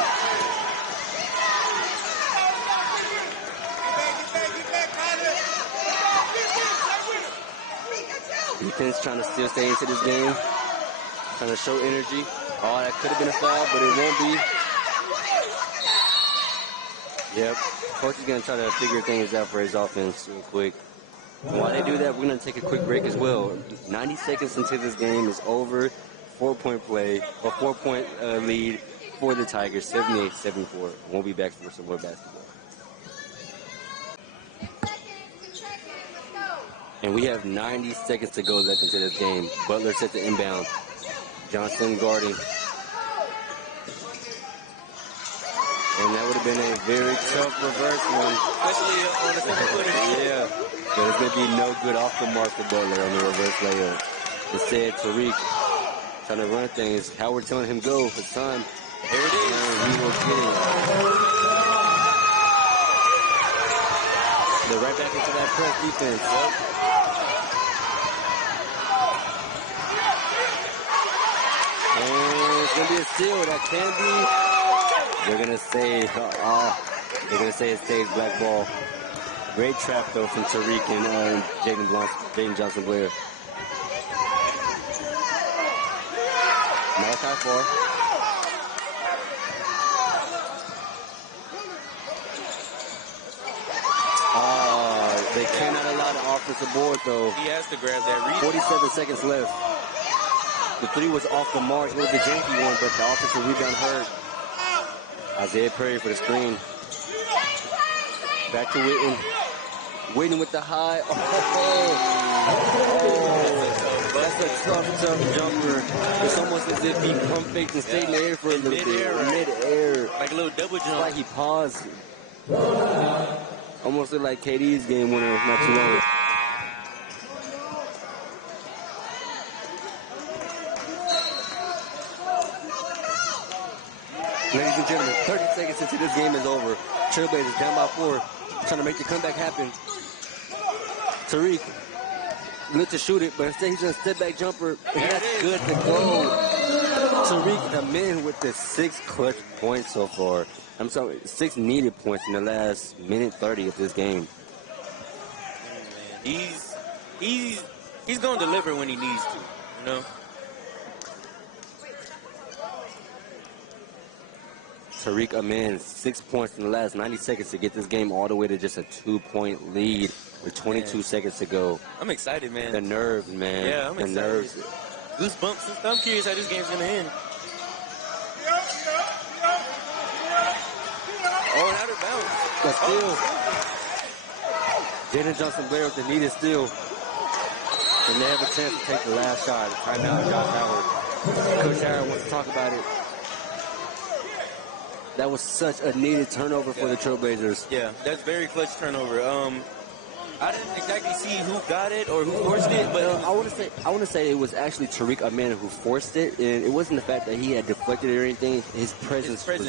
Defense trying to still stay into this game. Trying to show energy. Oh, that could have been a foul, but it won't be. Yep. Coach is going to try to figure things out for his offense real quick. And while they do that, we're going to take a quick break as well. 90 seconds until this game is over. 4-point play, a 4-point lead for the Tigers, 78-74. We'll be back for some more basketball. And we have 90 seconds to go left into this game. Butler set the inbound. Johnson guarding. And that would have been a very tough reverse one. Especially on the second footer. Yeah. But it's going to be no good off the mark for Butler on the reverse layup. Instead, Tariq trying to run things. Howard telling him go. It's time. Here it is. And he will get it. They're right back into that press defense. Yep. And it's going to be a steal. That can be. They're going to say it stays black ball. Great trap, though, from Tariq and Jaden Johnson-Blair. Malachi Farr. They cannot allow the offensive board, though. He has to grab that rebound. 47 seconds left. The three was off the mark. It was the janky one, but the offensive rebound hurt. Isaiah Perry for the screen. Back to Witten. Witten with the high. That's a tough jumper. It's almost as if he pump faked and stayed in the air for a little bit. Mid-air. Like a little double jump. Like he paused. Almost looked like KD's game winner not too long. Ladies and gentlemen, 30 seconds until this game is over. Trailblazers down by 4, trying to make the comeback happen. Tariq looked to shoot it, but instead he's going to step back jumper, and that's good to go. Tariq Amin with the 6 clutch points so far. I'm sorry, 6 needed points in the last minute 30 of this game. He's going to deliver when he needs to, you know? Tariq Amin, 6 points in the last 90 seconds to get this game all the way to just a 2-point lead with 22 seconds to go. I'm excited, man. The nerves, man. Yeah, I'm excited. The nerves. Goosebumps and stuff. I'm curious how this game's going to end. Oh, and out of bounds. But still, Jaden Johnson-Blair with the needed steal. And they have a chance to take the last shot. Timeout, Josh Howard. Coach Howard wants to talk about it. That was such a needed turnover for the Trailblazers. Yeah, that's very clutch turnover. I didn't exactly see who got it or who forced it, but I want to say it was actually Tariq Amanda who forced it, and it wasn't the fact that he had deflected it or anything. His presence was